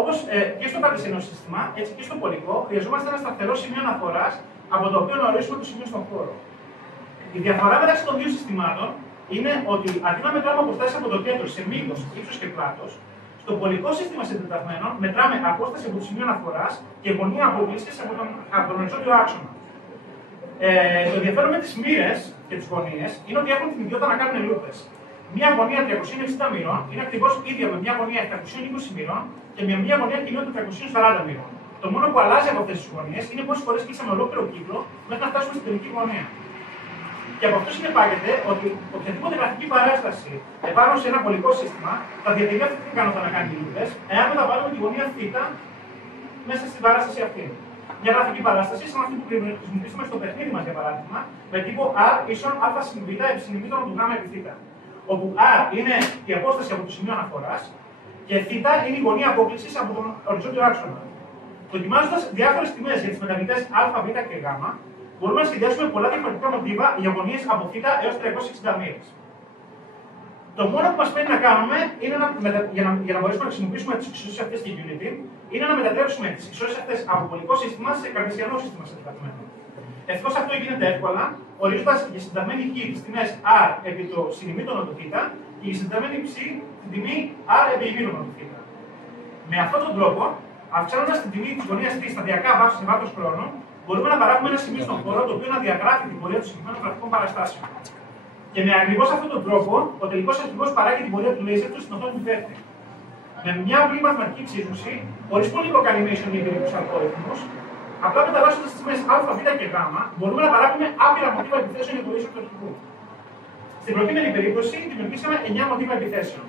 Όπως και στο καρτεσιανό σύστημα, έτσι και στο πολικό, χρειαζόμαστε ένα σταθερό σημείο αναφοράς από το οποίο να ορίσουμε το σημείο στον χώρο. Η διαφορά μεταξύ των δύο συστημάτων είναι ότι αντί να μετράμε αποστάσεις από το κέντρο σε μήκος, ύψος και πλάτος, στο πολικό σύστημα συντεταγμένων μετράμε απόσταση από το σημείο αναφοράς και γωνία αποκλήσης από τον οριζόντιο άξονα. Το ενδιαφέρον με τις μοίρες και τις γωνίες είναι ότι έχουν την ιδιότητα να κάνουν λούπες. Μια γωνία 360 μοίρων είναι ακριβώς ίδια με μια γωνία 720 μοίρων και με μια γωνία κοινών 440 μοίρων. Το μόνο που αλλάζει από αυτές τις γωνίες είναι πόσες φορές κλείσαμε ολόκληρο κύκλο μέχρι να φτάσουμε στην τελική γωνία. Και από αυτό συνεπάγεται ότι οποιαδήποτε γραφική παράσταση επάνω σε ένα πολικό σύστημα θα διατηρεί αυτή την ικανότητα να κάνει λούπες, εάν μεταβάλουμε τη γωνία θ μέσα στην παράσταση αυτή. Μια γραφική παράσταση, σαν αυτή που χρησιμοποιήσουμε στο παιχνίδι μας, για παράδειγμα, με τύπο R ίσον α συν β επί συνημήτων του γ επί θ. Όπου R είναι η απόσταση από το σημείο αναφοράς και θ είναι η γωνία απόκλησης από τον οριζόντιο άξονα. Δοκιμάζοντας διάφορες τιμές για τις μεταβλητές α, β και γ, μπορούμε να σχεδιάσουμε πολλά διαφορετικά μοτίβα για γωνίες από θ έως 360 μοίρες. Το μόνο που μας πρέπει να κάνουμε είναι για να μπορέσουμε να χρησιμοποιήσουμε τις εξισώσεις αυτές στη Unity είναι να μετατρέψουμε τις εξισώσεις αυτές από πολικό σύστημα σε καρτεσιανό σύστημα συντεταγμένο. Ευτυχώς αυτό γίνεται εύκολα, ορίζοντας για συντεταγμένη χ τις τιμές R επί το συνημήτωνο του θ και για συντεταγμένη ψ την τιμή R επί ημίτωνο του θ. Με αυτόν τον τρόπο, αυξάνοντας την τιμή της γωνίας θ σταδιακά σε βάθος χρόνου, μπορούμε να παράγουμε ένα σημείο στον χώρο το οποίο να διαγράφει την πορεία των συγκεκριμένων γραφικών παραστάσεων. Και με ακριβώς αυτόν τον τρόπο, ο τελικός αρχηγός παράγει την πορεία του laser του στην οθόνη του παίκτη. Με μια απλή μαθηματική εξίσωση, χωρίς πολύπλοκα animation ή περίπτωση αλγόριθμους, απλά μεταλλάσσοντας τις τιμές α, β και γ, μπορούμε να παράγουμε άπειρα μοτίβα επιθέσεων για το laser του αρχηγού. Στην προκείμενη περίπτωση, δημιουργήσαμε 9 μοτίβα επιθέσεων.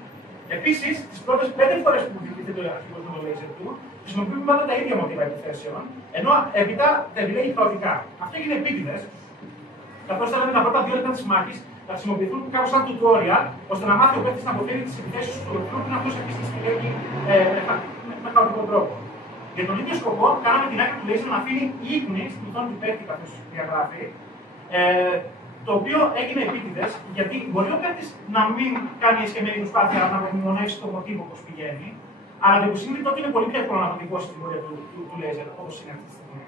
Επίσης, τις πρώτες 5 φορές που δημιουργείται το αρχηγό με το laser του, χρησιμοποιούμε πάντα τα ίδια μοτίβα επιθέσεων, ενώ έπειτα τα επιλέγει χαοτικά. Αυτό έγινε επίτηδες, καθώς θέλαμε τα πρώτα 2 λεπτά της μάχης να χρησιμοποιηθούν κάπως σαν tutorial, ώστε να μάθει ο παίκτης να αποφέρει τις επιθέσεις του εχθρού πριν αυτός αρχίσει να συλλέγει με χαοτικό τρόπο. Για τον ίδιο σκοπό, κάναμε την άκρη του laser να αφήνει ίχνη στην οθόνη του παίκτη καθώς διαγράφει, το οποίο έγινε επίτηδες, γιατί μπορεί ο παίκτης να μην κάνει εσχεμένη προσπάθεια να απομνημονεύσει το μοτίβο όπως πηγαίνει, αλλά το που σημαίνει τότε είναι πολύ πιο εύκολο να αποτυπώσει την πορεία του laser, όπως είναι αυτή τη στιγμή.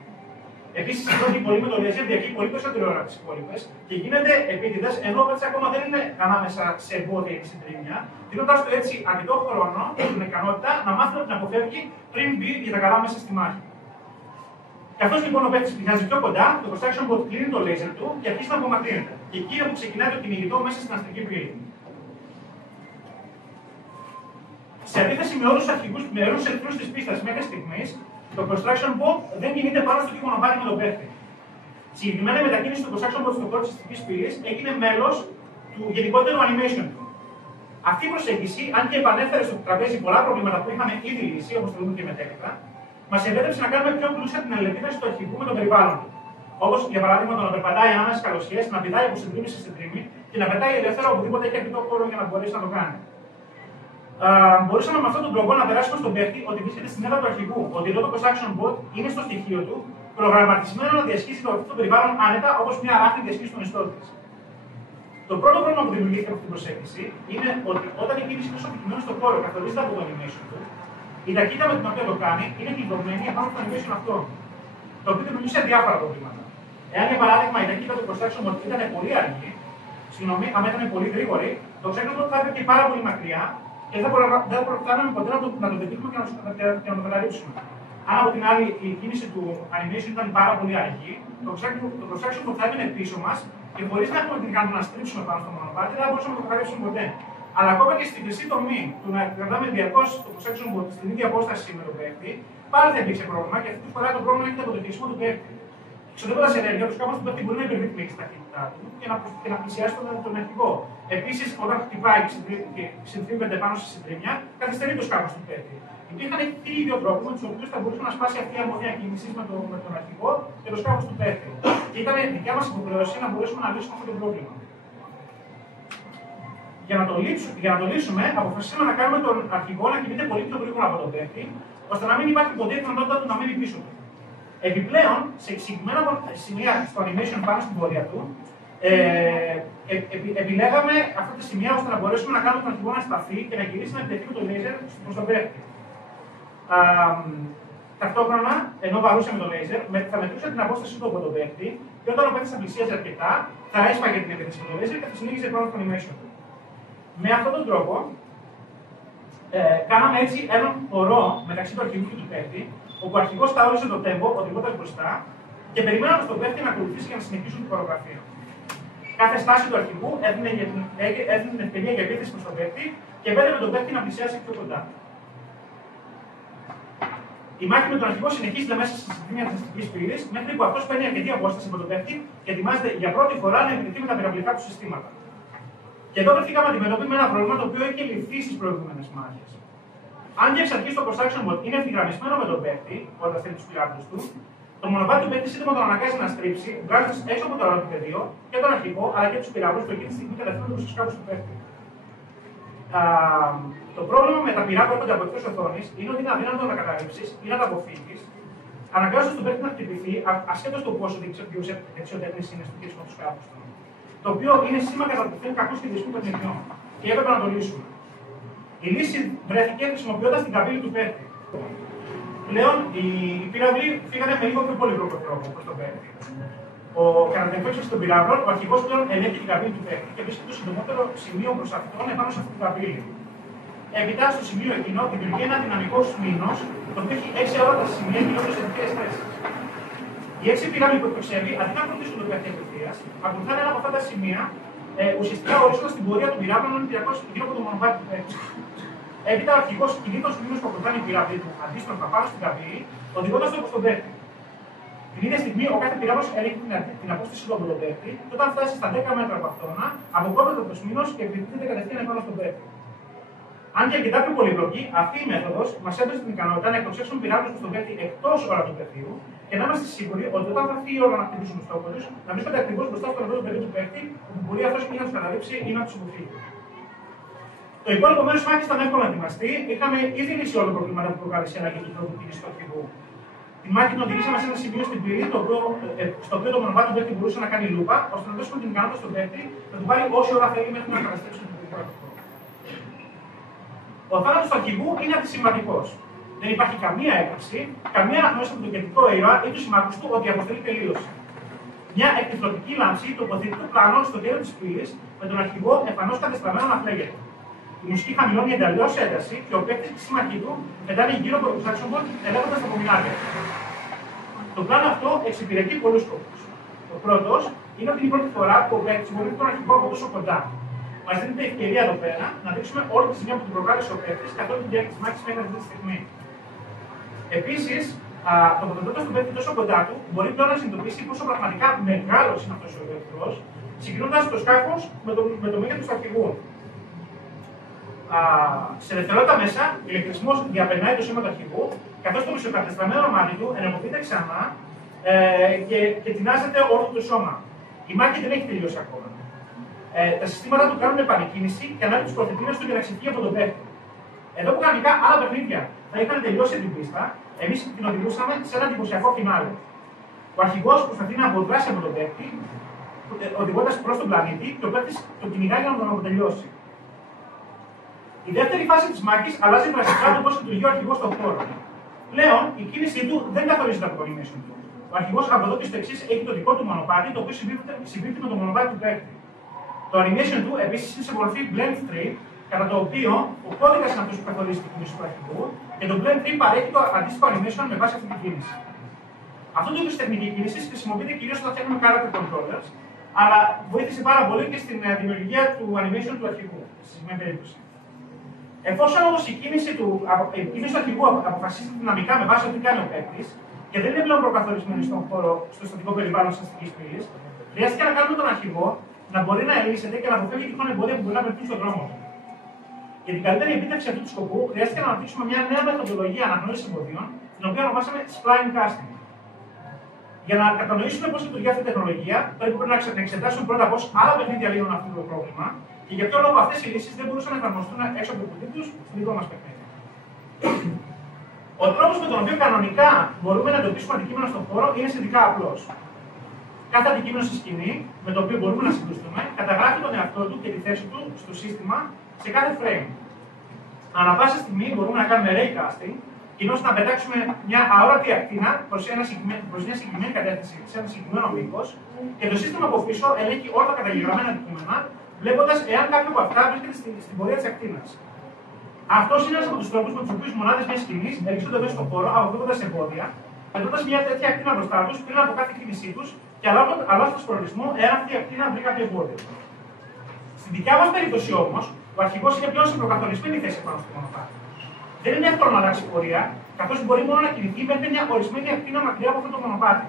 Επίσης, η πρώτη πολύ με το laser διακύει πολύ περισσότερη ώρα από τις υπόλοιπες και γίνεται επίτηδες, ενώ ο παίκτης ακόμα δεν είναι ανάμεσα σε εμπόδια ή συντρίμμια, δίνοντας του έτσι αρκετό χρόνο και την ικανότητα να μάθει να την αποφεύγει πριν μπει για τα καλά μέσα στη μάχη. Καθώς λοιπόν ο παίκτης πηγάζει πιο κοντά, το construction bot κλείνει το laser του και αρχίζει να απομακρύνεται. Και εκεί είναι που ξεκινάει το κυνηγητό μέσα στην αστική πύλη. Σε αντίθεση με όλους τους αρχηγούς εχθρούς της πίστας μέχρι στιγμής, το construction bot δεν κινείται πάνω στο ίδιο μονοπάτι με τον παίκτη. Συγκεκριμένα η μετακίνηση του construction bot στον χώρο της αστικής πύλης έγινε μέλος του γενικότερου animation του. Αυτή η προσέγγιση, αν και επανέφερε στο τραπέζι πολλά προβλήματα που είχαμε ήδη λύσει, όπως το δούμε και μετέπειτα, μας επέτρεψε να κάνουμε πιο πλούσια την αλληλεπίδραση του αρχηγού με τον περιβάλλον του. Όπως για παράδειγμα το να περπατάει ανάμεσα στις καλοσιές, να πηδάει από συντρίμμη σε συντρίμμη και να πετάει ελεύθερα οπουδήποτε έχει αρκετό χώρο για να μπορέσει να το κάνει. Μπορούσαμε με αυτόν τον τρόπο να περάσουμε στον παίκτη ότι βρίσκεται στην έδρα του αρχηγού, ότι εδώ το construction bot είναι στο στοιχείο του, προγραμματισμένο να διασχίσει το περιβάλλον άνετα όπως μια ράχνη διασχίσει τον ιστό της. Το πρώτο πρόβλημα που δημιουργήθηκε από αυτή την προσέγγιση είναι ότι όταν η κίνηση είναι σοφιστικημένη στον χώρο καθορίζεται από το animation του, η ταχύτητα με την οποία το κάνει είναι κλειδωμένη επάνω στο animation αυτό, το οποίο δημιουργήσε διάφορα προβλήματα. Εάν για παράδειγμα η ταχύτητα του construction bot ήταν πολύ αργή, αν ήταν πολύ γρήγορη, το construction bot θα έπαιρνε πάρα πολύ μακριά και δεν προφτάναμε ποτέ να το πετύχουμε και να το καταρρύψουμε. Αν από την άλλη η κίνηση του animation ήταν πάρα πολύ αργή, το construction bot θα έμεινε πίσω μας και χωρίς να έχουμε την ικανότητα να στρίψουμε πάνω στο μονοπάτι, δεν θα μπορούσαμε να το καταρρύψουμε ποτέ. Αλλά ακόμα και στην χρυσή τομή του να κρατάμε διαρκώς το projection board στην ίδια απόσταση με τον παίκτη, πάλι θα υπήρξε πρόβλημα και αυτή τη φορά το πρόβλημα είναι από το χειρισμό του παίκτη. Ξοδεύοντας ενέργεια, το σκάφος του παίκτη μπορεί να υπερβεί την μέγιστη ταχύτητά του και να πλησιάσει τον αρχηγό. Επίσης, όταν χτυπάει και συντρίβεται πάνω στη συντρίμια, καθυστερεί το σκάφος του παίκτη. Υπήρχαν οι δύο τρόποι με τους οποίους θα μπορούσε να σπάσει αυτή η αρμόδια κίνηση με τον αρχηγό και το σκάφος του παίκτη. Και ήταν δικιά μας υποχρέωση να μπορέσουμε να λύσουμε αυτό το πρόβλημα. Για να το λύσουμε, αποφασίσαμε να κάνουμε τον αρχηγό να κινείται πολύ πιο γρήγορα από τον παίκτη, ώστε να μην υπάρχει ποτέ η δυνατότητα του να μείνει πίσω του. Επιπλέον, σε συγκεκριμένα σημεία στο animation πάνω στην πορεία του, επιλέγαμε αυτά τα σημεία ώστε να μπορέσουμε να κάνουμε τον αρχηγό να σταθεί και να γυρίσει να επιτεθεί με το laser προς τον παίκτη. Ταυτόχρονα, ενώ βαρούσε με το laser, θα μετρούσε την απόσταση του από τον παίκτη και όταν ο παίκτης θα πλησίαζε αρκετά, θα έσπαγε την επίθεση με το laser και θα συνέχιζε πάνω στο animation του. Με αυτόν τον τρόπο, κάναμε έτσι έναν χορό μεταξύ του αρχηγού και του παίκτη, όπου ο αρχηγός θα όριζε το tempo, οδηγώντας μπροστά, και περιμέναμε στον παίκτη να ακολουθήσει για να συνεχίσουν την χορογραφία. Κάθε στάση του αρχηγού έδινε την ευκαιρία για επίθεση προς τον παίκτη και επέτρεπε τον παίκτη να πλησιάσει πιο κοντά. Η μάχη με τον αρχηγό συνεχίζεται μέσα στη συντρίμια της αστικής πύλης, μέχρι που αυτός παίρνει αρκετή απόσταση από τον παίκτη και ετοιμάζεται για πρώτη φορά να επιτεθεί με τα πυραυλικά του συστήματα. Και εδώ βρεθήκαμε αντιμετώπιοι με ένα πρόβλημα το οποίο έχει λυθεί στις προηγούμενες μάχες. Αν και εξ αρχής το construction mode είναι ευθυγραμμισμένο με τον παίκτη, όταν στέλνει τους πυράβλους του, το μονοπάτι του παίκτη σύντομα τον αναγκάζει να στρίψει, βγάζοντας έξω από το αεροπεδίο και τον αρχηγό αλλά και τους πυράβλους που εκείνη τη στιγμή κατευθύνονται προς τους σκάφους του παίκτη. Το πρόβλημα με τα πυρά που έρχονται από εκτός οθόνης είναι ότι είναι αδύνατο να καταρρύψεις ή να τα αποφύγεις, αναγκάζοντας τον παίκτη να χτυπηθεί ασχέτως το πόσο δεξιοτέχνης είναι στο χειρισμό του σκάφους του. Το οποίο είναι σήμα κατά του κακού σχεδιασμού παιχνιδιών και έπρεπε να το λύσουμε. Η λύση βρέθηκε χρησιμοποιώντας την καμπύλη του παίκτη. Πλέον οι πύραυλοι φύγανε με λίγο πιο πολύπλοκο τρόπο προς τον παίκτη. Κατά την επέκταση των πυράβλων, ο αρχηγός πλέον ελέγχει την καμπύλη του παίκτη και βρίσκεται στο συντομότερο σημείο προς αυτόν επάνω σε αυτή την καμπύλη. Έπειτα, στο σημείο εκείνο, δημιουργεί ένα δυναμικό σμήνος, το οποίο έχει 6 ώρα τα σημεία γύρω σε ειδικές θέσεις. Οι 6 πυράβλοι που εκτοξεύει, αντί να ακολουθήσουν τον παίκτη απευθείας, ακολουθάνε ένα από αυτά τα σημεία, ουσιαστικά ορίζοντας την πορεία των πυράβλων γύρω από το μονοπάτι του παίκτη. Έπειτα, ο αρχηγός κινεί τον σμήνο που ακολουθάνε οι πυράβλοι του αντίστροφα πάνω στην καμπύλη, οδηγώντας το προς τον παίκτη. Την ίδια στιγμή, ο κάθε πυράβλος ελέγχει την απόσταση του από τον παίκτη, και όταν φτάσει στα 10 μέτρα από αυτόν, αποκόπτεται το σμήνος και εκδηλώνεται κατευθείαν επάνω στον παίκτη. Αν και αρκετά πιο πολύπλοκη, αυτή η μέθοδος μας έδωσε την ικανότητα να εκτοξεύσουμε πυράβλους στον παίκτη εκτός ώρα του πεδίου και να είμαστε σίγουροι ότι όταν θα έρθει η ώρα να χτυπήσουν τους στόχους τους, να βρίσκονται ακριβώς μπροστά στο επίπεδο του πεδίου του παίκτη, όπου μπορεί αυτός ή να τους καταρρύψει ή να τους υποφύγει. Το υπόλοιπο μέρος της μάχης ήταν εύκολο να ετοιμαστεί. Είχαμε ήδη λύσει όλα τα προβλήματα που προκάλεσε η αλλαγή του τρόπου κίνησης του αρχηγού. Τη μάχη την οδηγήσαμε σε ένα σημείο στην πύλη, στο οποίο το μονοπάτι του παίκτη μπορούσε να κάνει λούπα, ώστε να δώσουμε την ικανότητα στον παίκτη να του βάλει όση ώρα θέλει μέχρι να καταστρέψει τον τελικό αρχηγό. Ο θάνατος του αρχηγού είναι αντισυμβατικός. Δεν υπάρχει καμία έκρηξη, καμία αναγνώριση από τον κεντρικό ήρωα ή του συμμάχους του ότι αποστελεί τελείωση. Μια εκτυφλωτική λάμψη τοποθετεί το πλάνο στο κέντρο της πύλης με τον αρχηγό εμφανώς κατεστραμμένο να φλέγεται. Η μουσική χαμηλώνει εντελώς ένταση και ο παίκτης και οι σύμμαχοί του πετάνε γύρω από το construction board ελέγχοντας τα απομεινάρια. Το πλάνο αυτό εξυπηρετεί πολλούς σκοπούς. Ο πρώτος είναι ότι είναι η πρώτη φορά που ο παίκτης μπορεί τον αρχηγό από τόσο κοντά. Μας δίνεται η ευκαιρία εδώ πέρα να δείξουμε όλη τη ζημιά που του προκάλεσε ο παίκτης καθ' όλη τη διάρκεια της μάχης μέχρι αυτή τη στιγμή. Επίσης, τοποθετώντας τον παίκτη τόσο κοντά του, μπορεί πλέον να συνειδητοποιήσει πόσο πραγματικά μεγάλος είναι αυτός ο εχθρός, συγκρίνοντας το σκάφος με το μέγεθος του αρχηγού. Σε δευτερόλεπτα μέσα, ο ηλεκτρισμός διαπερνάει το σώμα του αρχηγού, καθώς το μισοκατεστραμμένο μάτι του ενεργοποιείται ξανά και τεινάζεται όλο το σώμα. Η μάχη δεν έχει τελειώσει ακόμα. Τα συστήματα του κάνουν επανεκκίνηση και ανάβει τους προθετήρες του για να ξεφύγει από τον παίκτη. Εδώ που κανονικά άλλα παιχνίδια θα είχαν τελειώσει την πίστα, εμείς την οδηγούσαμε σε ένα εντυπωσιακό φινάλε. Ο αρχηγός προσπαθεί να αποδράσει από τον παίκτη, οδηγώντας προς τον πλανήτη, και ο παίκτης τον κυνηγάει για να τον αποτελειώσει. Η δεύτερη φάση της μάχης αλλάζει δραστικά το πώς λειτουργεί ο αρχηγός στον χώρο. Πλέον η κίνησή του δεν καθορίζεται από το animation του. Ο αρχηγός από εδώ και στο εξής έχει το δικό του μονοπάτι, το οποίο συμπίπτει με το μονοπάτι του παίκτη. Το animation του επίσης είναι σε μορφή blend tree, κατά το οποίο ο κώδικας είναι αυτός που καθορίζει την κίνηση του αρχηγού και το blend tree παρέχει το αντίστοιχο animation με βάση αυτή την κίνηση. Αυτό το είδος τεχνική κίνηση χρησιμοποιείται κυρίως όταν φτιάχνουμε character controllers, αλλά βοήθησε πάρα πολύ και στην δημιουργία του animation του αρχηγού, στη συγκεκριμένη περίπτωση. Εφόσον όμως η κίνηση του αρχηγού αποφασίζεται δυναμικά με βάση ό,τι κάνει ο παίκτης και δεν είναι πλέον προκαθορισμένη στον χώρο, στο στατικό περιβάλλον της αστικής πύλης, χρειάστηκε να κάνουμε τον αρχηγό να μπορεί να ελύσσεται και να αποφεύγει τυχόν εμπόδια που μπορεί να βρεθούν στον δρόμο του. Για την καλύτερη επίτευξη αυτού του σκοπού, χρειάστηκε να αναπτύξουμε μια νέα μεθοδολογία αναγνώρισης εμποδίων, την οποία ονομάσαμε spline casting. Για να κατανοήσουμε πώς λειτουργεί αυτή η τεχνολογία, πρέπει να εξετάσουμε πρώτα πώς άλλα παιχνίδια λύνουν αυτό το πρόβλημα και για ποιο λόγο αυτές οι λύσεις δεν μπορούσαν να εφαρμοστούν έξω από το κουτί τους στο δικό μας παιχνίδι. Ο τρόπος με τον οποίο κανονικά μπορούμε να εντοπίσουμε αντικείμενα στον χώρο είναι σχετικά απλός. Κάθε αντικείμενο στη σκηνή, με το οποίο μπορούμε να συγκρουστούμε, καταγράφει τον εαυτό του και τη θέση του στο σύστημα σε κάθε frame. Ανά πάσα στιγμή μπορούμε να κάνουμε raycasting, κοινώς να πετάξουμε μια αόρατη ακτίνα προς μια συγκεκριμένη κατεύθυνση, σε ένα συγκεκριμένο μήκος, και το σύστημα από πίσω ελέγχει όλα τα καταγεγραμμένα αντικείμενα, βλέποντας εάν κάποιο από αυτά βρίσκεται στην πορεία της ακτίνας. Αυτό είναι ένας από τους τρόπους με τους οποίους μονάδες μιας σκηνής ελκύονται μέσα στον χώρο, αποφεύγοντας εμπόδια, πετώντας μια τέτοια ακτίνα μπροστά τους πριν από κάθε κίνησή τους και αλλάζοντας προορισμό εάν αυτή η ακτίνα βρει κάποιο εμπόδιο. Στην δικιά μας περίπτωση όμως, ο αρχηγός είναι πλέον σε προκαθορισμένη θέση πάνω στο μονοπάτι. Δεν είναι εύκολο να αλλάξει πορεία, καθώς μπορεί μόνο να κινηθεί μέχρι μια ορισμένη ακτίνα μακριά από αυτό το μονοπάτι.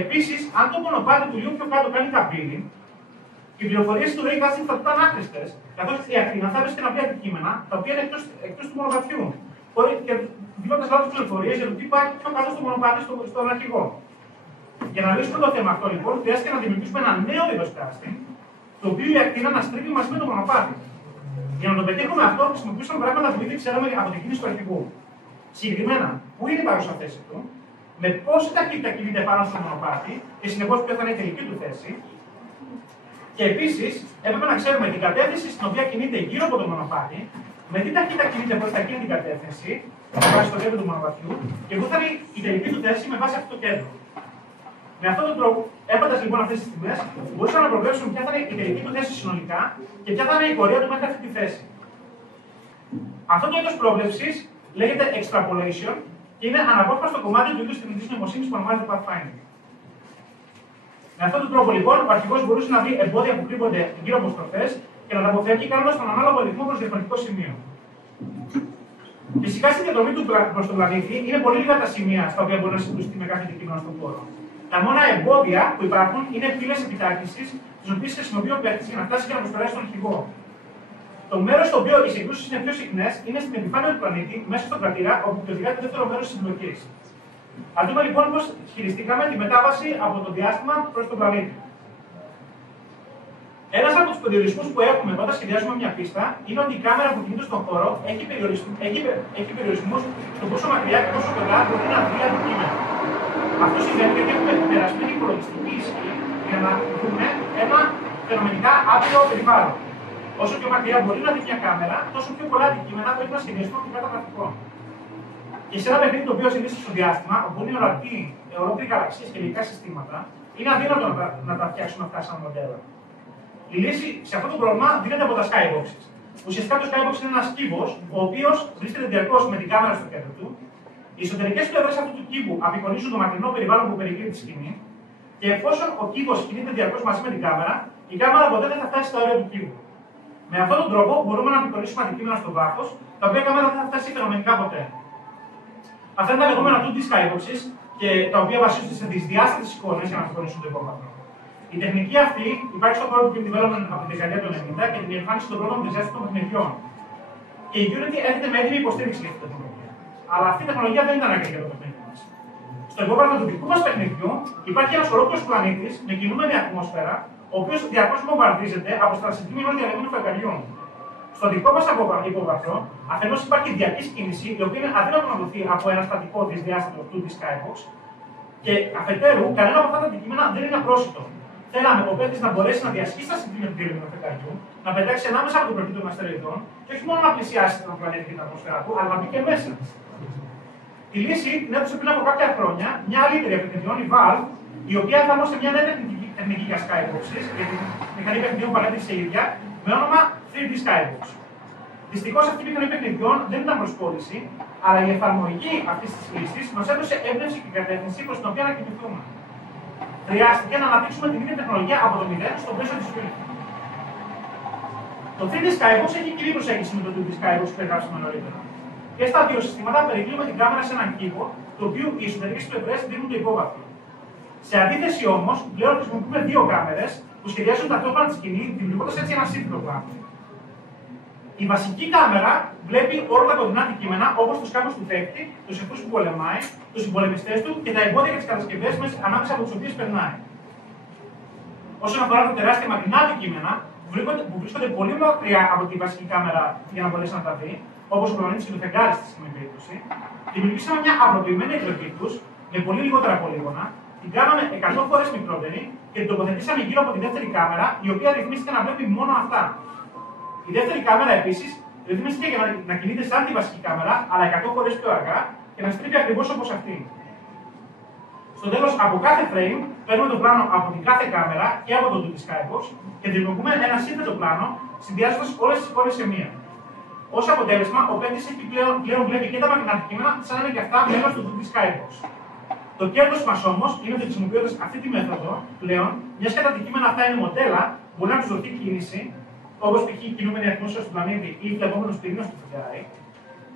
Επίσης, αν το μονοπάτι του λίγο πιο κάτω κάνει καμπύλη, οι πληροφορίες του raycasting θα του ήταν άχρηστες, καθώς η ακτίνα θα βρίσκεται να βρει αντικείμενα τα οποία είναι εκτός του μονοπατιού, και δίνοντας λάθος πληροφορίες για το τι υπάρχει πιο κάτω στο μονοπάτι στον αρχηγό. Για να λύσουμε το θέμα αυτό, λοιπόν, χρειάζεται να δημιουργήσουμε ένα νέο είδος casting, το οποίο η ακτίνα να στρίβει μαζί με το μονοπάτι. Για να το πετύχουμε αυτό, χρησιμοποιήσαμε πράγματα που ήδη ξέραμε από την κίνηση του αρχηγού. Συγκεκριμένα, πού είναι η παρούσα θέση του, με πόση ταχύτητα κινείται πάνω στο μονοπάτι και συνεπώς ποια θα είναι η τελική του θέση. Και επίσης, έπρεπε να ξέρουμε την κατεύθυνση στην οποία κινείται γύρω από το μονοπάτι, με τι ταχύτητα κινείται προς εκείνη την κατεύθυνση, με βάση το κέντρο του μονοπατιού, και πού θα είναι η τελική του θέση με βάση αυτό το κέντρο. Με αυτόν τον τρόπο, έχοντας λοιπόν αυτές τις τιμές, μπορούσαμε να προβλέψουμε ποια θα είναι η τελική του θέση συνολικά και ποια θα είναι η πορεία του μέχρι αυτή τη θέση. Αυτό το είδος πρόβλεψης λέγεται extrapolation και είναι αναπόσπαστο κομμάτι του είδους τεχνητής νοημοσύνης που ονομάζεται pathfinding. Με αυτόν τον τρόπο λοιπόν, ο αρχηγός μπορούσε να βρει εμπόδια που κρύβονται γύρω από στροφές και να τα αποφεύγει κάνοντας τον ανάλογο ρυθμό προς διαφορετικό σημείο. Φυσικά στη διαδρομή του προς τον πλανήτη είναι πολύ λίγα τα σημεία στα οποία μπορεί να συγκρουστεί με κάθε αντικείμενο στον χώρο. Τα μόνα εμπόδια που υπάρχουν είναι πύλες επιτάχυνσης, τις οποίες χρησιμοποιεί ο παίκτης για να φτάσει και να προσπεράσει τον αρχηγό. Το μέρος στο οποίο οι συγκρούσεις είναι πιο συχνές είναι στην επιφάνεια του πλανήτη, μέσα στον κρατήρα, όπου οδηγά το δεύτερο μέρος της συμπλοκής. Ας δούμε λοιπόν πώς χειριστήκαμε τη μετάβαση από το διάστημα προς τον πλανήτη. Ένας από τους περιορισμούς που έχουμε όταν σχεδιάζουμε μια πίστα είναι ότι η κάμερα που κινείται στον χώρο έχει περιορισμούς στο πόσο μακριά και πόσο κοντά μπορεί να δει αντικείμενα. Αυτό σημαίνει ότι έχουμε περασμένη υπολογιστική ισχύ για να δούμε ένα φαινομενικά άπειρο περιβάλλον. Όσο πιο μακριά μπορεί να δει μια κάμερα, τόσο πιο πολλά αντικείμενα πρέπει να σχεδιαστούν από κάτω γραφικό. Και σε ένα παιχνίδι το οποίο συνήθιζε στο διάστημα, όπου είναι ολόκληρη γαλαξίες και ελληνικά συστήματα, είναι αδύνατο να τα φτιάξουμε αυτά σαν μοντέλα. Η λύση σε αυτό το πρόβλημα δίνεται από τα skyboxes. Ουσιαστικά το skybox είναι ένας κύβος, ο οποίος βρίσκεται διαρκώς με την κάμερα στο κέντρο του. Οι εσωτερικές πλευρές αυτού του κύβου απεικονίζουν το μακρινό περιβάλλον που περικλεί τη σκηνή, και εφόσον ο κύβος κινείται διαρκώς μαζί με την κάμερα, η κάμερα ποτέ δεν θα φτάσει στα όρια του κύβου. Με αυτόν τον τρόπο μπορούμε να απεικονίσουμε αντικείμενα στο βάθος, τα οποία η κάμερα δεν θα φτάσει φαινομενικά ποτέ. Αυτά είναι τα λεγόμενα 2D skyboxes, και τα οποία βασίζονται σε δυσδιάστατες εικόνες για να απεικονίσουν το υπόβαθρο. Η τεχνική αυτή υπάρχει στον χώρο του game development από τη δεκαετία του 90 και την εμφάνιση των πρώτων δυσδιάστατων παιχνιδιών. Και η Unity έρχεται με έτοιμη υποστήριξη για αυτή την τεχνολογία. Αλλά αυτή η τεχνολογία δεν ήταν αναγκαία για το παιχνίδι μας. Στο υπόβαθρο του δικού μας παιχνιδιού υπάρχει ένας ολόκληρος πλανήτης με κινούμενη ατμόσφαιρα, ο οποίος διαρκώς βομβαρδίζεται από στρασιτήμινων διαλυμένων φεγγαριών. Στο δικό μας υπόβαθρο, αφενός υπάρχει διαρκής κίνηση, η οποία είναι αδύνατο να δοθεί από ένα στατικό δυσδιάστατο 2D skybox, και αφετέρου, κανένα από αυτά τα αντικείμενα δεν είναι απρόσιτο. Θέλαμε ο παίκτης να μπορέσει να διασχίσει τα συντήματα του διαλυμένου φεγγαριού, να πετάξει ανάμεσα από το προκύπτο των αστεροειδών, και όχι μόνο να πλησιάσει τον πλανήτη και την ατμόσφαιρα του, αλλά να μπει και μέσα. Η λύση την έδωσε πριν από κάποια χρόνια μια άλλη εταιρεία παιχνιδιών, η Valve, η οποία εφαρμόσε μια νέα τεχνική για skyboxes, για την μηχανή παιχνιδιών που ανέπτυξε η ίδια, με όνομα 3D Skybox. Δυστυχώς αυτή η μηχανή παιχνιδιών δεν ήταν προς πώληση, αλλά η εφαρμογή αυτής της λύσης μας έδωσε έμπνευση και κατεύθυνση προς την οποία να κινηθούμε. χρειάστηκε να αναπτύξουμε την ίδια τεχνολογία από το 0 στο πλαίσιο της Unity. Το 3D Skybox έχει κοινή προσέγγιση με το 2D Skybox που περιγράψαμε νωρίτερα. Και στα δύο συστήματα περικλείουμε την κάμερα σε έναν κύβο, το οποίο οι εσωτερικές πλευρές δίνουν το υπόβαθρο. Σε αντίθεση όμως, πλέον χρησιμοποιούμε δύο κάμερες που σχεδιάζουν ταυτόχρονα τη σκηνή, δημιουργώντας έτσι ένα σύμφωνο πλάνο. Η βασική κάμερα βλέπει όλα τα κοντινά αντικείμενα όπως τους κάμπους του παίκτη, τους εχθρούς που πολεμάει, τους συμπολεμιστές του και τα εμπόδια και τις κατασκευές ανάμεσα από τις οποίες περνάει. Όσον αφορά τα τεράστια μακρινά αντικείμενα, που βρίσκονται πολύ μακριά από τη βασική κάμερα για να μπορέσει να τα δει, όπως ο πλανήτης και το φεγγάρι στη συγκεκριμένη περίπτωση, δημιουργήσαμε μια απλοποιημένη εκδοχή τους με πολύ λιγότερα πολύγωνα, την κάναμε 100 φορές μικρότερη και την τοποθετήσαμε γύρω από τη δεύτερη κάμερα, η οποία ρυθμίστηκε να βλέπει μόνο αυτά. Η δεύτερη κάμερα επίσης ρυθμίστηκε για να κινείται σαν τη βασική κάμερα, αλλά 100 φορές πιο αργά και να στρίβει ακριβώς όπως αυτή. Στο τέλος, από κάθε frame παίρνουμε το πλάνο από την κάθε κάμερα και από το 2D Skybox και δημιουργούμε ένα σύνθετο πλάνο, συνδυάζοντας όλες τις εικόνες σε μία. Ως αποτέλεσμα, ο παίκτης πλέον βλέπει και τα μακρινά αντικείμενα, σαν να είναι και αυτά μέρος του 2D Skybox. Το κέρδος μας όμως είναι ότι χρησιμοποιώντας αυτή τη μέθοδο, πλέον, μιας και τα αντικείμενα αυτά είναι μοντέλα, μπορεί να τους δοθεί κίνηση, όπως π.χ. η κινούμενη ατμόσφαιρα του πλανήτη ή φλεγόμενος πυρήνας του φεγγάρι.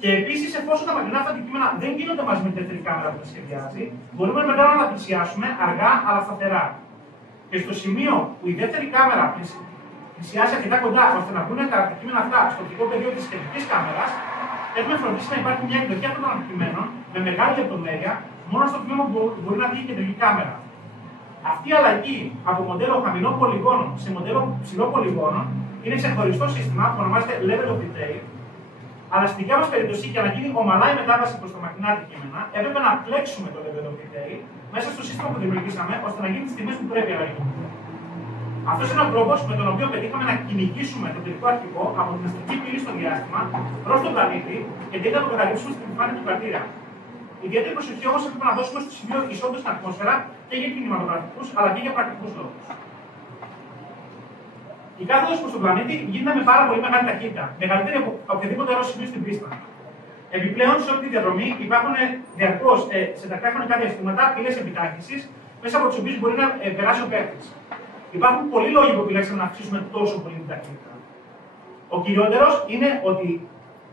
Και επίσης, εφόσον τα μακρινά αυτά αντικείμενα δεν γίνονται μαζί με τη δεύτερη κάμερα που τα σχεδιάζει, μπορούμε μετά να τα πλησιάσουμε αργά αλλά σταθερά. Και στο σημείο που η δεύτερη κάμερα πλησιάσει αρκετά κοντά ώστε να βγουν τα αντικείμενα αυτά στο οπτικό πεδίο της κεντρικής κάμερας, έχουμε φροντίσει να υπάρχει μια εκδοχή αυτών των αντικειμένων με μεγάλη λεπτομέρεια μόνο στο τμήμα που μπορεί να δει η κεντρική κάμερα. Αυτή η αλλαγή από μοντέλο χαμηλών πολυγώνων σε μοντέλο ψηλών πολυγώνων είναι ξεχωριστό σύστημα που ονομάζεται level of detail, αλλά στην δικιά μας περίπτωση, για να γίνει ομαλά η μετάβαση προς τα μακρινά αντικείμενα, έπρεπε να πλέξουμε το level of detail μέσα στο σύστημα που δημιουργήσαμε ώστε να γίνει τις στιγμές που πρέπει να γίνει. Αυτό είναι ο τρόπο με τον οποίο πετύχαμε να κυνηγήσουμε το τελικό αρχικό από την αστική πύλη στο διάστημα προς τον πλανήτη και τελικά να το καταλήξουμε στην επιφάνεια του κρατήρα. Ιδιαίτερη προσοχή όμως έπρεπε να δώσουμε στο σημείο εισόδου στην ατμόσφαιρα και για κινηματογραφικούς αλλά και για πρακτικούς λόγους. Η κάθοδος προς τον πλανήτη γίνεται με πάρα πολύ μεγάλη ταχύτητα, μεγαλύτερη από οποιαδήποτε άλλο σημείο στην πίστα. Επιπλέον, σε όλη τη διαδρομή υπάρχουν διαρκώς σε τακτά χρονικά διαστήματα πύλες επιτάχυνσης, μέσα από τις οποίες μπορεί να περάσει ο παίκτης. Υπάρχουν πολλοί λόγοι που επιλέξαμε να αυξήσουμε τόσο πολύ την ταχύτητα. Ο κυριότερος είναι ότι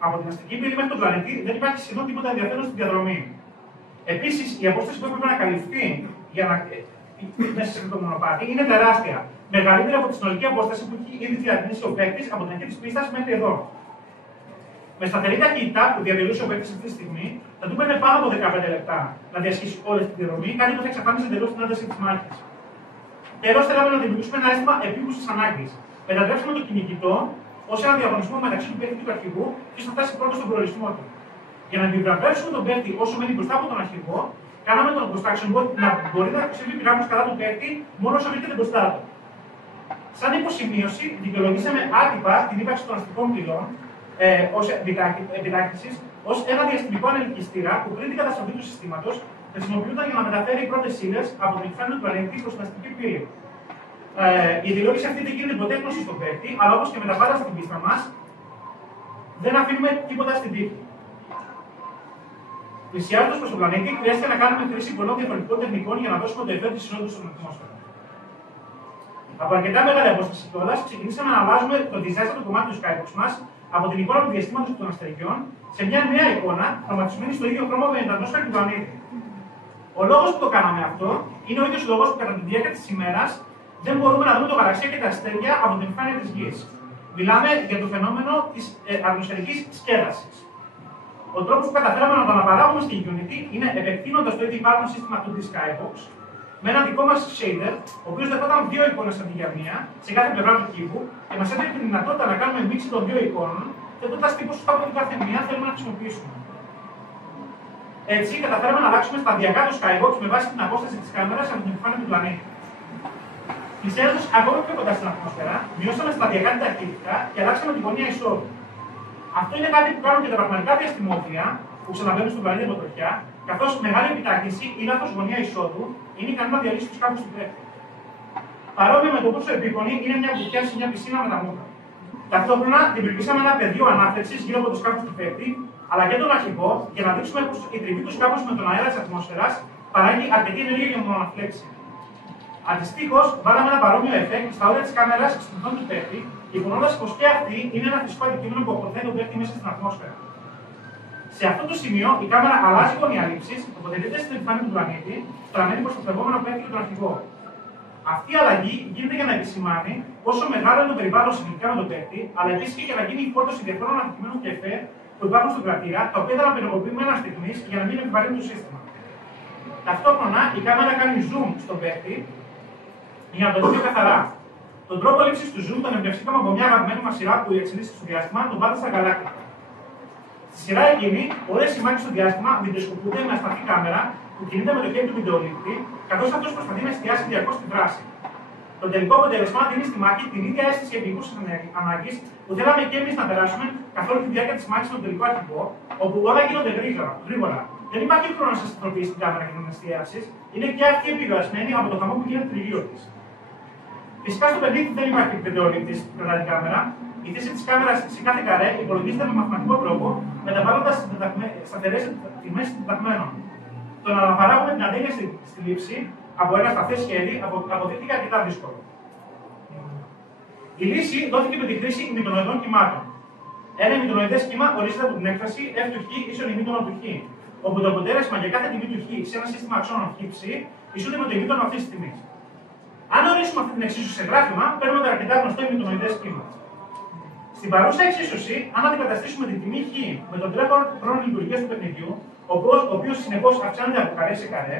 από την αστική πύλη μέχρι τον πλανήτη δεν υπάρχει σχεδόν τίποτα ενδιαφέρον στην διαδρομή. Επίσης, η απόσταση που έπρεπε να καλυφθεί μέσα σε αυτό το μονοπάτι είναι τεράστια. Μεγαλύτερη από τη συνολική απόσταση που έχει ήδη διατηρήσει ο παίκτης από την αρχή της πίστας μέχρι εδώ. Με σταθερή ταχύτητα που διατηρούσε ο παίκτης αυτή τη στιγμή, θα του παίρνει πάνω από 15 λεπτά να διασχίσει όλη τη διαδρομή, κάτι που θα εξαφάνιζε εντελώς την ένταση της μάχης. Τέλος, θέλαμε να δημιουργήσουμε ένα αίσθημα επίγουσης ανάγκης. Μετατρέψαμε το κυνηγητό ως ένα διαγωνισμό μεταξύ του παίκτη και του αρχηγού, και θα φτάσει πρώτο στον προορισμό του. Για να επιβραβεύσουμε τον παίκτη όσο μένει μπροστά από τον αρχηγό, κάναμε τον construction bot να μπορεί να προσέχει πυράβλους κατά του παίκτη μόνο όσο βρίσκεται μπροστά του. Σαν υποσημείωση, δικαιολογήσαμε άτυπα την ύπαρξη των αστικών πυλών ως επιτάχυνσης ως ένα διαστημικό ανελκυστήρα που πριν την καταστροφή του συστήματος χρησιμοποιούνταν για να μεταφέρει πρώτες ύλες από την επιφάνεια του πλανήτη προς την αστική πύλη. Η δηλώση αυτή δεν γίνεται ποτέ γνωστή στον παίκτη, αλλά όπως και με τα πάντα στην πίστα μας, δεν αφήνουμε τίποτα στην τύχη. Πλησιάζοντας προς τον πλανήτη, χρειάζεται να κάνουμε χρήση πολλών διαφορετικών τεχνικών για να δώσουμε το εφέ της εισόδου στην ατμόσφαιρα. Από αρκετά μεγάλη απόσταση κιόλας, ξεκινήσαμε να αλλάζουμε το design στο κομμάτι του Skybox μας από την εικόνα του διαστήματος των αστεριών σε μια νέα εικόνα χρωματισμένη στο ίδιο χρώμα με την ατμόσφαιρα του πλανήτη. Ο λόγος που το κάναμε αυτό είναι ο ίδιος λόγος που κατά τη διάρκεια της ημέρας δεν μπορούμε να δούμε το γαλαξία και τα αστέρια από την επιφάνεια της Γης. Μιλάμε για το φαινόμενο της ατμοσφαιρικής σκέδασης. Ο τρόπος που καταφέραμε να το αναπαράγουμε στη Unity είναι επεκτείνοντας το ήδη υπάρχον σύστημα του Skybox με ένα δικό μας shader, ο οποίος δεχόταν δύο εικόνες αντί για μία σε κάθε πλευρά του κύβου και μας έδινε τη δυνατότητα να κάνουμε μίξη των δύο εικόνων, θέτοντας τι ποσοστά από την κάθε μία θέλουμε να χρησιμοποιήσουμε. Έτσι, καταφέραμε να αλλάξουμε σταδιακά το Skybox με βάση την απόσταση της κάμερας από την επιφάνεια του πλανήτη. Πλησιάζοντας ακόμη πιο κοντά στην ατμόσφαιρα, μειώσαμε σταδιακά την ταχύτητα και αλλάξαμε τη γωνία εισόδου. Αυτό είναι κάτι που κάνουν και τα πραγματικά διαστημόπλια που ξαναβαίνουν στον πλανήτη από τροχιά, καθώς μεγάλη επιτάχυνση ή λάθος γωνία εισόδου είναι ικανό να διαλύσει τους κάμπους του παίκτη. Παρόμοια με το πόσο επίπονη είναι μια βουτιά σε μια πισίνα με τα μούτρα. Ταυτόχρονα δημιουργήσαμε ένα πεδίο ανάφλεξης γύρω από τους κάμπους του παίκτη, αλλά και τον αρχηγό για να δείξουμε πως η τριβή του κάμπους με τον αέρα της ατμόσφαιρας παράγει αρκετή ενέργεια για να τον αναφλέξει. Αντιστοίχως, βάλαμε ένα παρόμοιο effect στα όρια της κάμερας στην οθόνη του παίκτη, υπονοώντας πως και αυτή είναι ένα φυσικό αντικείμενο που αποθέτει τον παίκτη μέσα στην ατμόσφαιρα. Σε αυτό το σημείο η κάμερα αλλάζει γωνιαλήψεις, τοποθετείται στην επιφάνεια του πλανήτη, στραμμένη προς το φλεγόμενο παίκτη και τον αρχηγό. Αυτή η αλλαγή γίνεται για να επισημάνει πόσο μεγάλο είναι το περιβάλλον συνολικά με τον παίκτη, αλλά επίσης και για να γίνει η φόρτωση διαφόρων αντικειμένων και εφέ που υπάρχουν στον κρατήρα, τα οποία ήταν απενεργοποιημένα στιγμής για να μην επιβαρύνουν το σύστημα. Ταυτόχρονα η κάμερα κάνει zoom στον παίκτη για να το δει πιο καθαρά. Τον τρόπο λήψης του zoom τον εμπνευστήκαμε από μια αγαπημένη μας σειρά που εξελίσσεται στο διάστημα, τον Πάντα στα Γαλάκτικα. Στη σειρά εκείνη, όλες οι μάχες στο διάστημα βιντεοσκοπούνται με ασταθή κάμερα που κινείται με το χέρι του βιντεολήπτη, καθώς αυτός προσπαθεί να εστιάσει διαρκώς τη δράση. Το τελικό αποτέλεσμα δίνει στη μάχη την ίδια αίσθηση επίγουσας ανάγκης που θέλαμε και εμείς να περάσουμε καθ' όλη τη διάρκεια της μάχης στον τελικό αρχηγό, όπου όλα γίνονται γρήγορα. Δεν υπάρχει χρόνος να συνειδητοποιήσει την κάμερα και την εστίαση, είναι και αυτή επηρεασμένη από το χαμό που γίνεται τριγύρω της. Φυσικά στο παιχνίδι δεν υπάρχει βιντεολήπτης κατά την κάμερα. Η θέση της κάμερας σε κάθε καρέ υπολογίζεται με μαθηματικό τρόπο, μεταβάλλοντας σταθερές τιμές συντεταγμένων. Το να αναπαράγουμε την αδένεια στη λήψη από ένα σταθές χέρι αποδείχθηκε αρκετά δύσκολο. Η λύση δόθηκε με τη χρήση ημιτονοειδών κυμάτων. Ένα ημιτονοειδές κύμα ορίζεται από την έκφραση f του χ ίσον ημίτονο του χ, όπου το αποτέλεσμα για κάθε τιμή του χ σε ένα σύστημα αξώνων χ ισούται με το ημίτονο αυτής της τιμής. Αν ορίσουμε αυτή την εξίσωση σε γράφημα, παίρνουμε το αρκετά γνωστό ημιτονοειδές κύμα. Στην παρούσα εξίσωση, αν αντικαταστήσουμε την τιμή χ με τον τρέχον χρόνο λειτουργίας του παιχνιδιού, ο οποίος συνεπώς αυξάνεται από καρέ σε καρέ,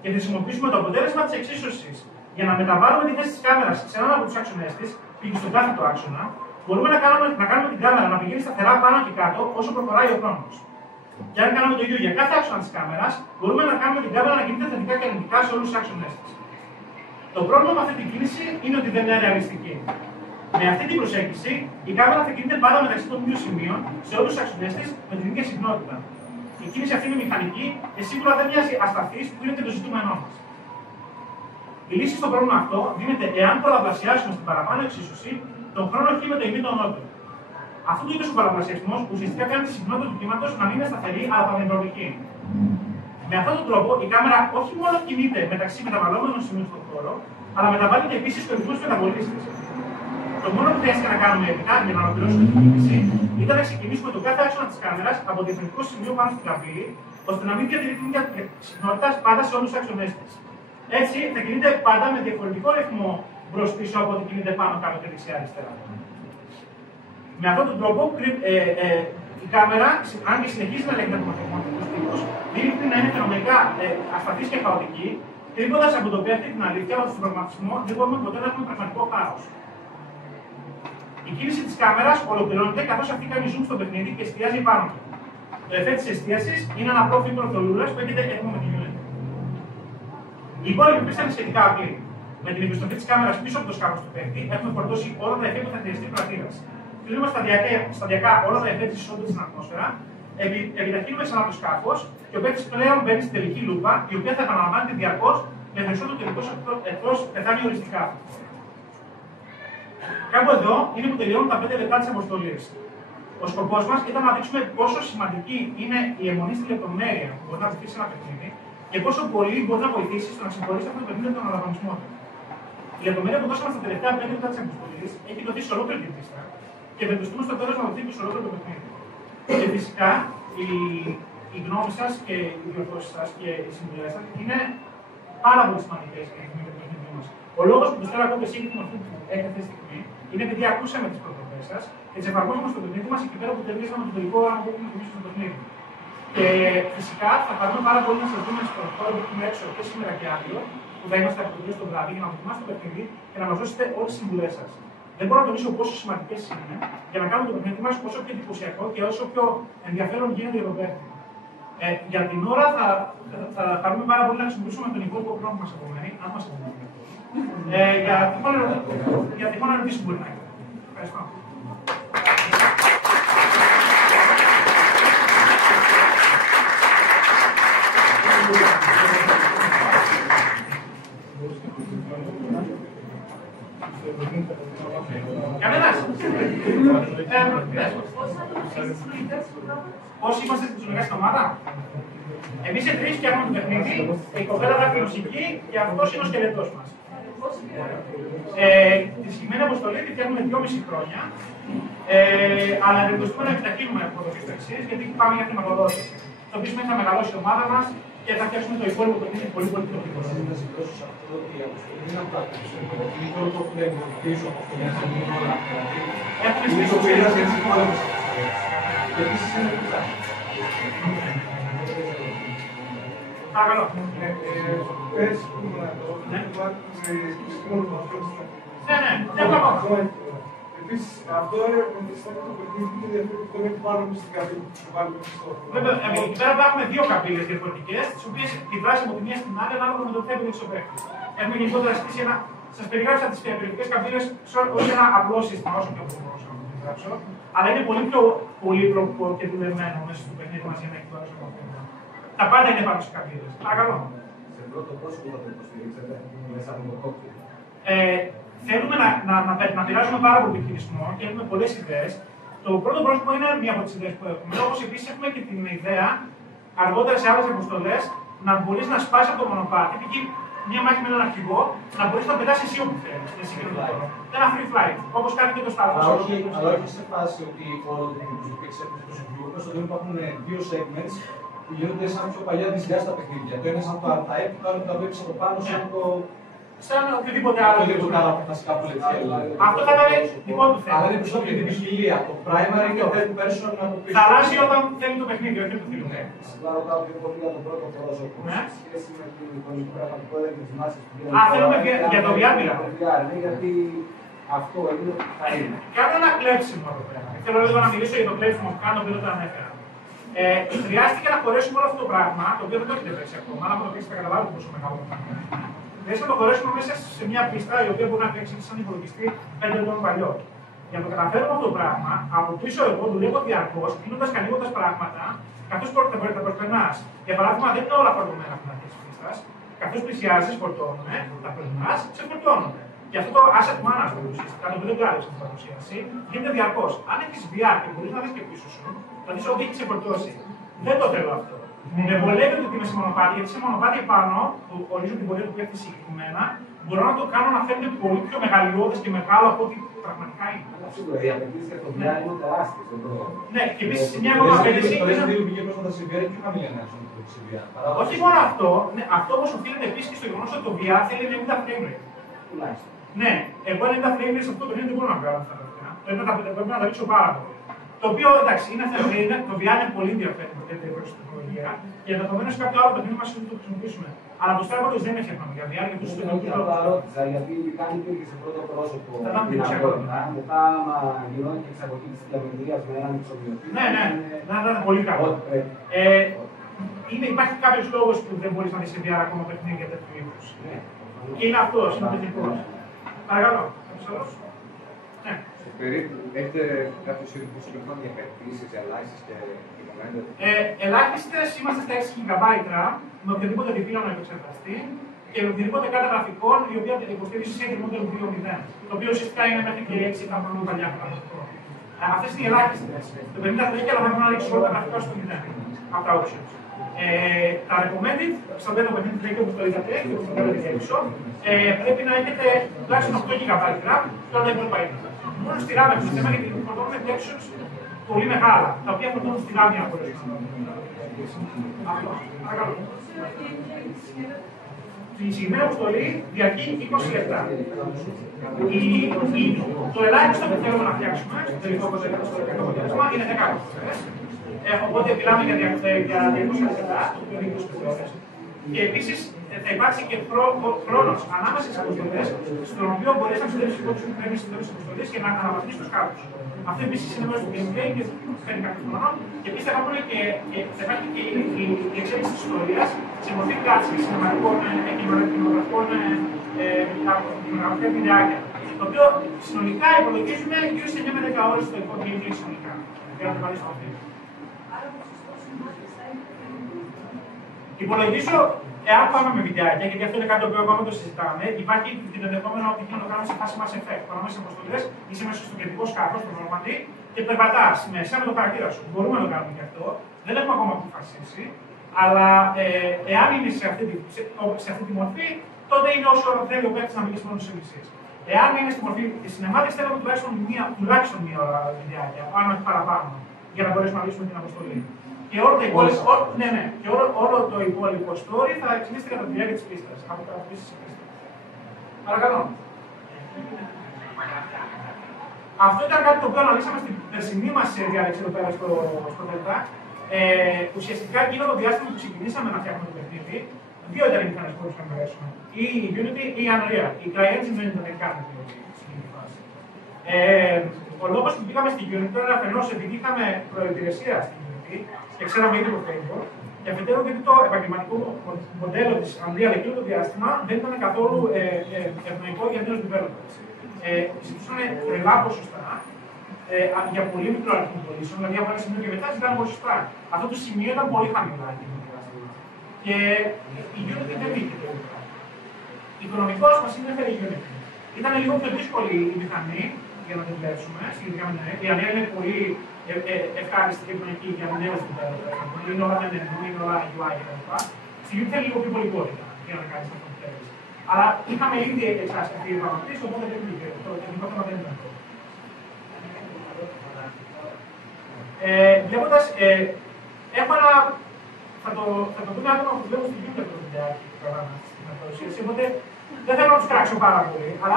και χρησιμοποιήσουμε το αποτέλεσμα της εξίσωσης για να μεταβάλουμε τη θέση της κάμερας σε έναν από τους άξονες της, π.χ. στον κάθετο άξονα, μπορούμε να κάνουμε την κάμερα να πηγαίνει σταθερά πάνω και κάτω όσο προχωράει ο χρόνος. Και αν κάνουμε το ίδιο για κάθε άξονα της κάμερας, μπορούμε να κάνουμε την κάμερα να κινείται θετικά και αρνητικά σε όλους τους άξονες της. Το πρόβλημα με αυτή την κίνηση είναι ότι δεν είναι ρεαλιστική. Με αυτή την προσέγγιση, η κάμερα θα κινείται πάντα μεταξύ των ίδιων σημείων σε όλους τους άξονες της με την ίδια συχνότητα. Η κίνηση αυτή είναι μηχανική και σίγουρα δεν μοιάζει ασταθής που είναι και το ζητούμενό μας. Η λύση στο πρόβλημα αυτό δίνεται εάν πολλαπλασιάσουμε στην παραπάνω εξίσωση τον χρόνο χ με το ημίτονο του. Αυτό το είδος ο πολλαπλασιασμός ουσιαστικά κάνει τη συχνότητα του κύματος να μην είναι σταθερή αλλά πανενδρομική. Με αυτόν τον τρόπο η κάμερα όχι μόνο κινείται μεταξύ μεταβαλλόμενων σημείων στον χώρο, αλλά μεταβάλλει και επίσης το ρυθμό της μεταβολής της. Το μόνο που χρειάζεται να κάνουμε μετά για να ολοκληρώσουμε την κίνηση ήταν να ξεκινήσουμε τον κάθε άξονα της κάμερας από διαφορετικό σημείο πάνω στην καμπύλη, ώστε να μην διατηρεί την ίδια συχνότητα πάντα σε όλους τους άξονές της. Έτσι θα κινείται πάντα με διαφορετικό ρυθμό μπρος-πίσω από ό,τι κινείται πάνω κάτω και δεξιά-αριστερά. Με αυτόν τον τρόπο η κάμερα, αν και συνεχίζει να ελέγχει το μαθηματικό τύπος, δείχνει να είναι φαινομενικά ασταθής και χαοτική, κρύβοντας από τον παίκτη την αλήθεια ότι στον πραγματισμό δεν μπορούμε ποτέ να έχουμε πραγματικό χάος. Η κίνηση της κάμερας ολοκληρώνεται καθώς αυτή κάνει zoom στο παιχνίδι και εστιάζει πάνω του. Το εφέ της εστίασης είναι ένα απλό φίλτρο θολούρας που έχετε έτοιμο με τη unit. Οι υπόλοιποι πίστα είναι σχετικά απλοί. Με την επιστροφή της κάμερας πίσω από το σκάφος του παίκτη, έχουμε φορτώσει όλα τα εφέ που θα χρειαστεί κρατήρας. Κλείνουμε σταδιακά όλα τα εφέ της ισότητας στην ατμόσφαιρα, επιταχύνουμε ξανά το σκάφος και ο παίκτης πλέον μπαίνει στην τελική λούπα, η οποία θα επαναλαμβάνεται διαρκώς μέχρι ότου ο τελικός εχθρός πεθάνει οριστικά. Κάπου εδώ είναι που τελειώνουν τα 5 λεπτά της αποστολής. Ο σκοπός μας ήταν να δείξουμε πόσο σημαντική είναι η αιμονή στη λεπτομέρεια που μπορεί να βοηθήσει ένα παιχνίδι και πόσο πολύ μπορεί να βοηθήσει στο να συγχωρήσει αυτό το παιχνίδι τον αναβαθμισμό του. Η λεπτομέρεια που δώσαμε στα τελευταία 5 λεπτά της αποστολής έχει δοθεί σε ολόκληρη την πίστα και ευελπιστούμε στο τέλος να δοθεί και σε ολόκληρο το παιχνίδι. Και φυσικά οι γνώμες σας και οι διορθώσεις σας και οι συμβουλές σας είναι πάρα πολύ σημαντικές για το παιχνίδι μας. Ο λόγος που πιστεύω ακόμα εσύ την μορφή που έχετε αυτή τη στιγμή είναι επειδή ακούσαμε τις προτροπές σας και τις εφαρμόσαμε στο παιχνίδι μας εκεί πέρα που τελειώσαμε το τελικό όραμα που έχουμε δημιουργήσει στο παιχνίδι. Και φυσικά θα χαρούμε πάρα πολύ να σας δούμε στο χώρο που έχουμε έξω και σήμερα και αύριο, που θα είμαστε από το 2 το βράδυ για να δοκιμάσετε το παιχνίδι και να μας δώσετε όλες τις συμβουλές σας. Δεν μπορώ να τονίσω πόσο σημαντικές είναι για να κάνουμε το παιχνίδι μας όσο πιο εντυπωσιακό και όσο πιο ενδιαφέρον γίνεται για τον παίκτη. Για την ώρα θα χαρούμε πάρα πολύ να χρησιμοποιήσουμε τον υπόλοιπο χρόνο που μας απομένει, αν μας απομένει. Για τυχόν ερωτήσεις που μπορεί να έχετε. Ευχαριστώ. Κανένας. Πώς είμαστε στην συνεργασία στην ομάδα? Εμείς οι τρεις φτιάχνουμε το παιχνίδι, η κοπέλα γράφει μουσική και αυτός είναι ο σκελετός μας. Τη συγκεκριμένη αποστολή τη φτιάχνουμε 2,5 χρόνια. Αλλά ευελπιστούμε να επιταχύνουμε από εδώ και στο εξής, γιατί πάμε για χρηματοδότηση. Το οποίο σημαίνει θα μεγαλώσει η ομάδα μας και θα φτιάξουμε το υπόλοιπο παιχνίδι πολύ πολύ πιο γρήγορα. Να συμπληρώσω σε αυτό ότι η αποστολή είναι απλά είναι όλο το φλέγμα πίσω από αυτό για να γίνουν όλα αυτά. Έχουμε Είναι το πειράζει για τις υπόλοιπες. Και επίσης είναι κουτά. Παρακαλώ. Πες που να το Ναι, δεν πάω. Επίσης, αυτό είναι το παιχνίδι και διαφορετικό με πάνω στην καμπύλη που βάλουμε στο. Βέβαια, εκεί πέρα έχουμε δύο καμπύλες διαφορετικές, τις οποίες τη δράση από τη μία στην άλλη ανάλογα με το τι θέλει ο παίκτης. Έχουμε γενικότερα στήσει ένα. Σας περιγράψα τις περιοχές καμπύλες όχι ένα απλό σύστημα, όσο πιο απλό μπορούσα να το περιγράψω, αλλά είναι πολύ πιο πολύπλοκο και δουλεμένο μέσα στο παιχνίδι μας για να έχει τώρα αυτό. Τα πάντα είναι πάνω στις καμπύλες. Παρακαλώ. Σε πρώτο πρόσωπο θα το υποστηρίξετε μέσα από το κόκκινο. Θέλουμε να πειράζουμε πάρα πολύ χειρισμό και έχουμε πολλές ιδέες. Το πρώτο πρόσωπο είναι μία από τις ιδέες που έχουμε. Όπως επίσης έχουμε και την ιδέα αργότερα σε άλλες αποστολές να μπορείς να σπάσεις από το μονοπάτι. Π.χ. μία μάχη με έναν αρχηγό να μπορείς να πετάσεις εσύ όπου θέλεις. Ένα free flight. Όπως κάνει και το Star Wars. Αλλά όχι σε φάση ότι όλο το παιχνίδι που παίξει από το προσωπικό, όσο δεν υπάρχουν δύο segments που γίνονται σαν πιο παλιά δυσιά στα παιχνίδια. Το ένα σαν το R-Type, το άλλο το βλέπει από πάνω σαν το. Σαν οτιδήποτε άλλο. Οτιδήποτε άλλο βασικά που λέτε. Αυτό θα ήταν δικό του θέμα. Αλλά είναι πιστό για την ποικιλία. Το primary και το third person να το πει. Θα αλλάζει όταν θέλει το παιχνίδι, όχι το θέλει. Απλά ρωτάω πιο πολύ για το πρώτο πρόσωπο. Ναι. Σε σχέση με την εικονική πραγματικότητα και τις μάσεις που Α, θέλουμε για το VR μιλάμε. Γιατί αυτό είναι θα είναι. Κάνω ένα κλέψιμο εδώ πέρα. Θέλω λίγο να μιλήσω για το κλέψιμο που κάνω, δεν το ανέφερα. Χρειάστηκε να χωρέσουμε όλο αυτό το πράγμα, το οποίο δεν το έχετε παίξει ακόμα, αλλά το παίξετε καταλάβετε πόσο μεγάλο το πράγμα είναι. Χρειάζεται να το χωρέσουμε μέσα σε μια πίστα η οποία μπορεί να παίξει σαν υπολογιστή 5 ετών παλιό. Για να το καταφέρουμε αυτό το πράγμα, από πίσω εγώ δουλεύω διαρκώς, κλείνοντας και ανοίγοντας πράγματα, καθώς τα προσπερνάς. Για παράδειγμα, δεν είναι όλα φορτωμένα από την αρχή της πίστας. Καθώς πλησιάζεις, φορτώνουμε, τα περνάς, ξεφορτώνουμε. Και αυτό το asset management, κατά το οποίο δεν κάλυψε την παρουσίαση, γίνεται διαρκώς. Αν έχεις VR και μπορείς να δεις και πίσω σου, θα δεις ότι έχει ξεφορτώσει. Δεν το θέλω αυτό. Με βολεύει ότι είμαι σε μονοπάτι, γιατί σε μονοπάτι επάνω, που ορίζω την πορεία του παίκτη συγκεκριμένα, μπορώ να το κάνω να φαίνεται πολύ πιο μεγαλειώδες και μεγάλο από ό,τι πραγματικά είναι. Σίγουρα οι απαιτήσεις για το VR είναι τεράστιες. Ναι, και επίσης μια ακόμα απαιτήση. Το Resident Evil πήγε προς τα συμβαίνει πιο χαμηλά να έρθουν το VR. Όχι μόνο αυτό, αυτό όμως οφείλεται επίσης και στο γεγονός ότι το VR θέλει 90 frame rate. Τουλάχιστον. Ναι, εγώ 90 frame rate σε αυτό το παιχνίδι δεν μπορώ να βγάλω αυτά τα λεπτά. Πρέπει να τα ρίξω πάρα πολύ. Το οποίο εντάξει, το VR είναι πολύ ενδιαφέρον με τέτοια τεχνολογία και ενδεχομένως κάποιο άλλο παιχνίδι μας το χρησιμοποιήσουμε. Αλλά το Star Wars δεν έχει έφτανα για VR γιατί στο Όχι, απλά ρώτησα γιατί κάνει υπήρχε σε πρώτο πρόσωπο. Θα ήταν εντυπωσιακό. Μετά, άμα γινόταν και εξαγωγή της διαμετρίας με έναν εξομοιωτή. Ναι, θα ήταν πολύ καλό. Υπάρχει κάποιο λόγο που δεν μπορεί να δει σε VR ακόμα παιχνίδια τέτοιου είδου. Και είναι αυτό, είναι τεχνικό. Παρακαλώ. Ναι. Έχετε κάποιο είδου συγκεκριμένε επενδύσει, ελάχιστε και κυμμένε. Ελάχιστε είμαστε στα 6 GB με οποιοδήποτε διπύλο να επεξεργαστεί και με οποιοδήποτε κάρτα γραφικών η οποία υποστηρίζει σε Intel 2.0. Το οποίο ουσιαστικά είναι μέχρι και 6 χρόνια παλιά γραφικό. Αυτές είναι οι ελάχιστες. Το 50 θα έχει, αλλά πρέπει να ρίξει όλα τα γραφικά στο 0 από τα options. Τα recommended, στο τέτοιο παιχνίδι τρέχει όπως το είδατε και όπως το βλέπετε και έξω, πρέπει να έχετε τουλάχιστον 8 GB RAM και όλα τα υπόλοιπα είναι. Μόνο στη RAM έχουμε θέμα γιατί φορτώνουμε sections πολύ μεγάλα, τα οποία φορτώνουν στη RAM για να μπορέσουν να αυτό. Παρακαλώ. Η συγκεκριμένη αποστολή διαρκεί 20 λεπτά. Το ελάχιστο που θέλουμε να φτιάξουμε στο τελικό αποτέλεσμα είναι 10 αποστολές. Οπότε μιλάμε για 200 λεπτά, το οποίο είναι 25 ώρες. Και επίσης θα υπάρξει και χρόνος ανάμεσα στις αποστολές, στον οποίο μπορείς να ξεδέψεις υπόψη που παίρνεις στις τέλος της αποστολής και να αναβαθμίσεις τους κάρτους. Αυτό επίσης είναι μέρος του gameplay και παίρνει κάποιο χρόνο. Και επίσης θα υπάρχει και η εξέλιξη της ιστορίας σε μορφή cutscenes, cinematicών, κινηματογραφικών βιντεάκια. Το οποίο συνολικά υπολογίζουμε γύρω σε 9 με 10 ώρες στο gameplay συνολικά. Για να το πατήσω αυτό. Υπολογίζω, εάν πάμε με βιντεάκια, γιατί αυτό είναι κάτι το οποίο ακόμα το συζητάμε, υπάρχει το ενδεχόμενο ότι να το κάνουμε σε φάση Mass Effect. Πάμε σε αποστολές, είσαι μέσα στο κεντρικό σκάφος, στο Normandy, και περπατάς μέσα με το χαρακτήρα σου. Μπορούμε να το κάνουμε και αυτό. Δεν έχουμε ακόμα αποφασίσει, αλλά εάν είναι σε αυτή τη μορφή, τότε είναι όσο ώρα θέλει ο παίκτης να μιλήσει μόνο στις εκκλησίες. Εάν είναι στη μορφή της cinematic, θέλουμε τουλάχιστον μία ώρα διάρκεια, αν όχι παραπάνω, για να μπορέσουμε να λύσουμε την αποστολή. Και όλο το υπόλοιπο, και όλο το υπόλοιπο story θα εξηγήσετε κατά τη διάρκεια της πίστας. Από τα πίστας της πίστας. Παρακαλώ. Αυτό ήταν κάτι το οποίο αναλύσαμε στην περσινή μας διάλεξη εδώ πέρα στο ΔΕΛΤΑ. Ουσιαστικά εκείνο το διάστημα που ξεκινήσαμε να φτιάχνουμε το παιχνίδι, δύο ήταν οι μηχανές που μπορούσαμε να επιλέξουμε. Ή η Unity ή η Unreal. Η CryEngine δεν ήταν καν στην εκείνη φάση. Ο λόγος που πήγαμε στην Unity ήταν αφενός επειδή είχαμε προϋπηρεσία στην Unity και ξέραμε ήδη το framework, και αφετέρου γιατί το επαγγελματικό μοντέλο της Unreal εκείνο το διάστημα δεν ήταν καθόλου ευνοϊκό για νέους developers. Ζητούσαν τρελά ποσοστά για πολύ μικρό αριθμό πωλήσεων, δηλαδή από ένα σημείο και μετά ζητάνε ποσοστά. Αυτό το σημείο ήταν πολύ χαμηλά και η Unity δεν είχε τελικά. Οικονομικώς μας συνέφερε η Unity. Ήταν λίγο πιο δύσκολη η μηχανή για να την δουλέψουμε σχετικά με την Unreal. Η Unreal είναι πολύ ευχάριστη και ευνοϊκή για νέους developers. Είναι όλα με μενού, είναι όλα UI κτλ. Στη Unity θέλει λίγο πιο πολυπόδικα για να κάνεις αυτό που θέλεις. Αλλά είχαμε ήδη εξάσκηση πραγματική, οπότε δεν πήγε. Το τεχνικό θέμα δεν ήταν αυτό. Βλέποντας, έχω ένα. Θα το δούμε άτομα που βλέπω στην YouTube το στην παρουσίαση, οπότε δεν θέλω να τους κράξω πάρα πολύ. Αλλά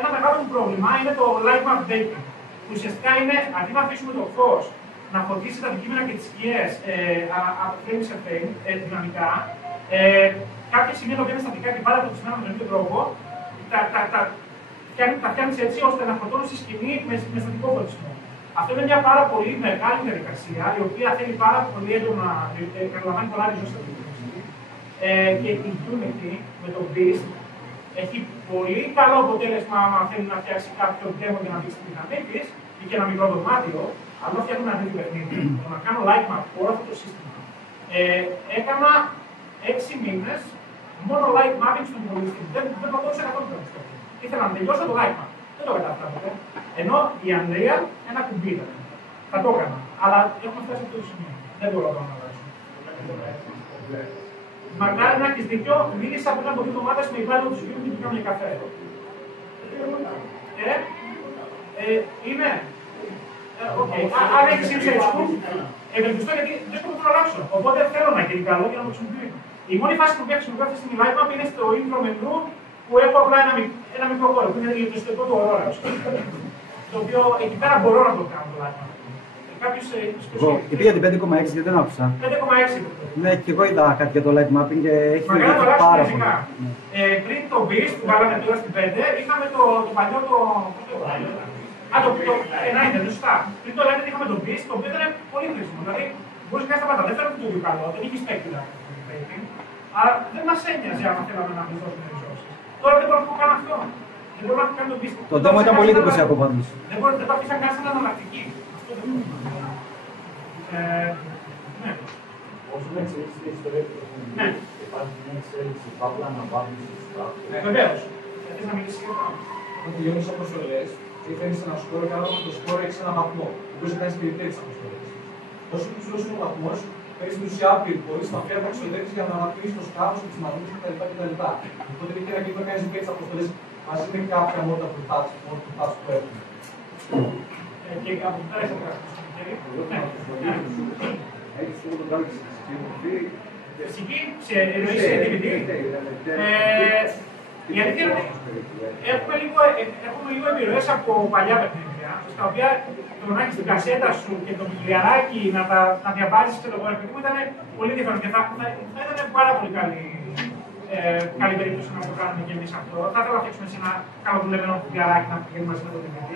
ένα μεγάλο πρόβλημα είναι το light map dating. Που ουσιαστικά είναι αντί να αφήσουμε το φως να φωτίσει τα αντικείμενα και τις σκιές από frame σε frame δυναμικά, κάποια σημεία τα οποία είναι στατικά και πάντα φωτισμένα με τον ίδιο τρόπο, τα φτιάχνει έτσι ώστε να φορτώνουν στη σκηνή με στατικό φωτισμό. Αυτό είναι μια πάρα πολύ μεγάλη διαδικασία, η οποία θέλει πάρα πολύ έντονα, καταλαμβάνει πολλά ριζοσπαστική. Και η Unity με το Beast έχει πολύ καλό αποτέλεσμα άμα θέλει να φτιάξει κάποιο demo για να μπει στη μηχανή της ή και ένα μικρό δωμάτιο, αλλά φτιάχνει ένα τέτοιο παιχνίδι. Το να κάνω light map όλο αυτό το σύστημα. Έκανα 6 μήνες μόνο light mapping στον υπολογιστή. Δεν προχώρησα καθόλου το αυτό. Ήθελα να τελειώσω το light map. Δεν το κατάφερα ποτέ. Ενώ η Unreal ένα κουμπί ήταν. Θα το έκανα. Αλλά έχουμε φτάσει σε αυτό το σημείο. Δεν μπορώ να το αναλύσω. Μακάρι να έχεις δίκιο, μίλησα πριν από 2 εβδομάδες με υπάλληλο του Unity και πήγαμε καφέ. Είμαι. Αν έχεις ήρθει ευελπιστώ γιατί δεν μπορώ να το αλλάξω. Οπότε θέλω να γίνει καλό για να το χρησιμοποιήσω. Η μόνη φάση που χρησιμοποιώ αυτή τη light map είναι στο intro menu που έχω απλά ένα μικρό χώρο που είναι το ιστορικό του Aurora. Το οποίο εκεί πέρα μπορώ να το κάνω το light map. Πήγα την 5,6 γιατί δεν άκουσα. 5,6. Ναι, και εγώ είδα κάτι για το light mapping και έχει βελτιωθεί πάρα πολύ. Πριν το Beast που βάλαμε τώρα στην 5, είχαμε το παλιό το. Ήταν σωστά. Πριν το Light είχαμε το Beast, το οποίο ήταν πολύ χρήσιμο. Δηλαδή, μπορείς να κάνεις τα πάντα. Δεν φέρνει το ίδιο καλό, δεν είχε spectacular. Αλλά δεν μας ένοιαζε άμα θέλαμε να πληθώσουμε resources. Τώρα δεν μπορώ να κάνω αυτό. Δεν μπορώ να κάνω το Beast. Το demo ήταν πολύ εντυπωσιακό πάντως. Δεν μπορώ να το αφήσω να κάνεις αναλλακτική. Αυτό δεν μπορώ. Ναι. Όσο δεν ξέρεις την ιστορία του παιχνιδιού, υπάρχει μια εξέλιξη, παύλα να βάλεις στο στράφο. Βεβαίως. Θέλεις να μιλήσεις για αυτό. Όταν τελειώνεις αποστολές, παίρνεις ένα σκόρ και ανάλογα με το σκόρ έχεις ένα βαθμό. Μπορείς να κάνεις περιττές τις αποστολές. Όσο πιο ψηλός είναι ο βαθμός, παίρνεις την ουσία upgrade, μπορείς να φέρεις αξιοδέτης για να αναπτύξεις το σκάφος και τις μαγνήτες κτλ. Οπότε είναι και ένα κίνητο να κάνεις τις αποστολές μαζί με κάποια μόρτα του touch που έχουμε. Και από πέρα είσαι Έχεις όλο το πράγμα στη φυσική μορφή. Φυσική, εννοείς σε DVD. Η αλήθεια είναι ότι έχουμε λίγο εμπειροές από παλιά παιχνίδια, στα οποία το να έχεις την κασέτα σου και το βιβλιαράκι να διαβάζεις και το γόρι μου ήταν πολύ ενδιαφέρον και θα ήταν πάρα πολύ καλή περίπτωση να το κάνουμε και εμείς αυτό. Θα ήθελα να φτιάξουμε ένα καλοδουλεμένο βιβλιαράκι να πηγαίνει μαζί με το DVD.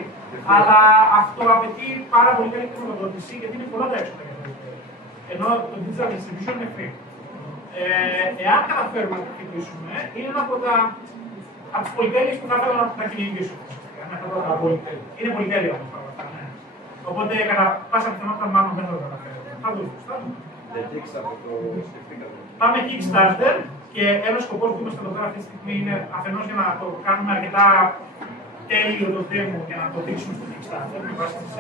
Αλλά αυτό απαιτεί πάρα πολύ καλή χρηματοδότηση γιατί είναι πολλά τα έξοδα για το DVD. Ενώ το digital distribution είναι free. Εάν καταφέρουμε να το χτυπήσουμε, είναι ένα από τις πολυτέλειες που θα ήθελα να κυνηγήσω. Είναι πολυτέλεια όμως όλα αυτά. Οπότε κατά πάσα πιθανότητα μάλλον δεν θα το καταφέρω. Θα δούμε. Πάμε Kickstarter και ένας σκοπός που είμαστε εδώ πέρα αυτή τη στιγμή είναι αφενός για να το κάνουμε αρκετά τέλειο το demo για να το δείξουμε στο Kickstarter με βάση τις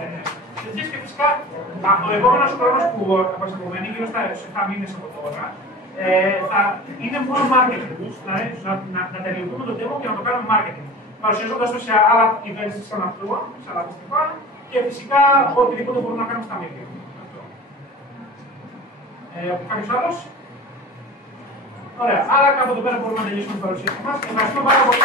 τέτοιες και φυσικά ο επόμενος χρόνος που απασχολούμενοι γύρω στα 7 μήνες από τώρα Είναι μόνο marketing. Να τελειοποιούμε το demo και να το κάνουμε marketing. Παρουσιάζοντας το σε άλλα events σαν αυτό, σε άλλα φεστιβάλ και φυσικά οτιδήποτε μπορούμε να κάνουμε στα media. Κάποιος άλλος? Ωραία. Άρα κάπου εδώ πέρα μπορούμε να τελειώσουμε την παρουσίαση μας. Ευχαριστούμε πάρα πολύ.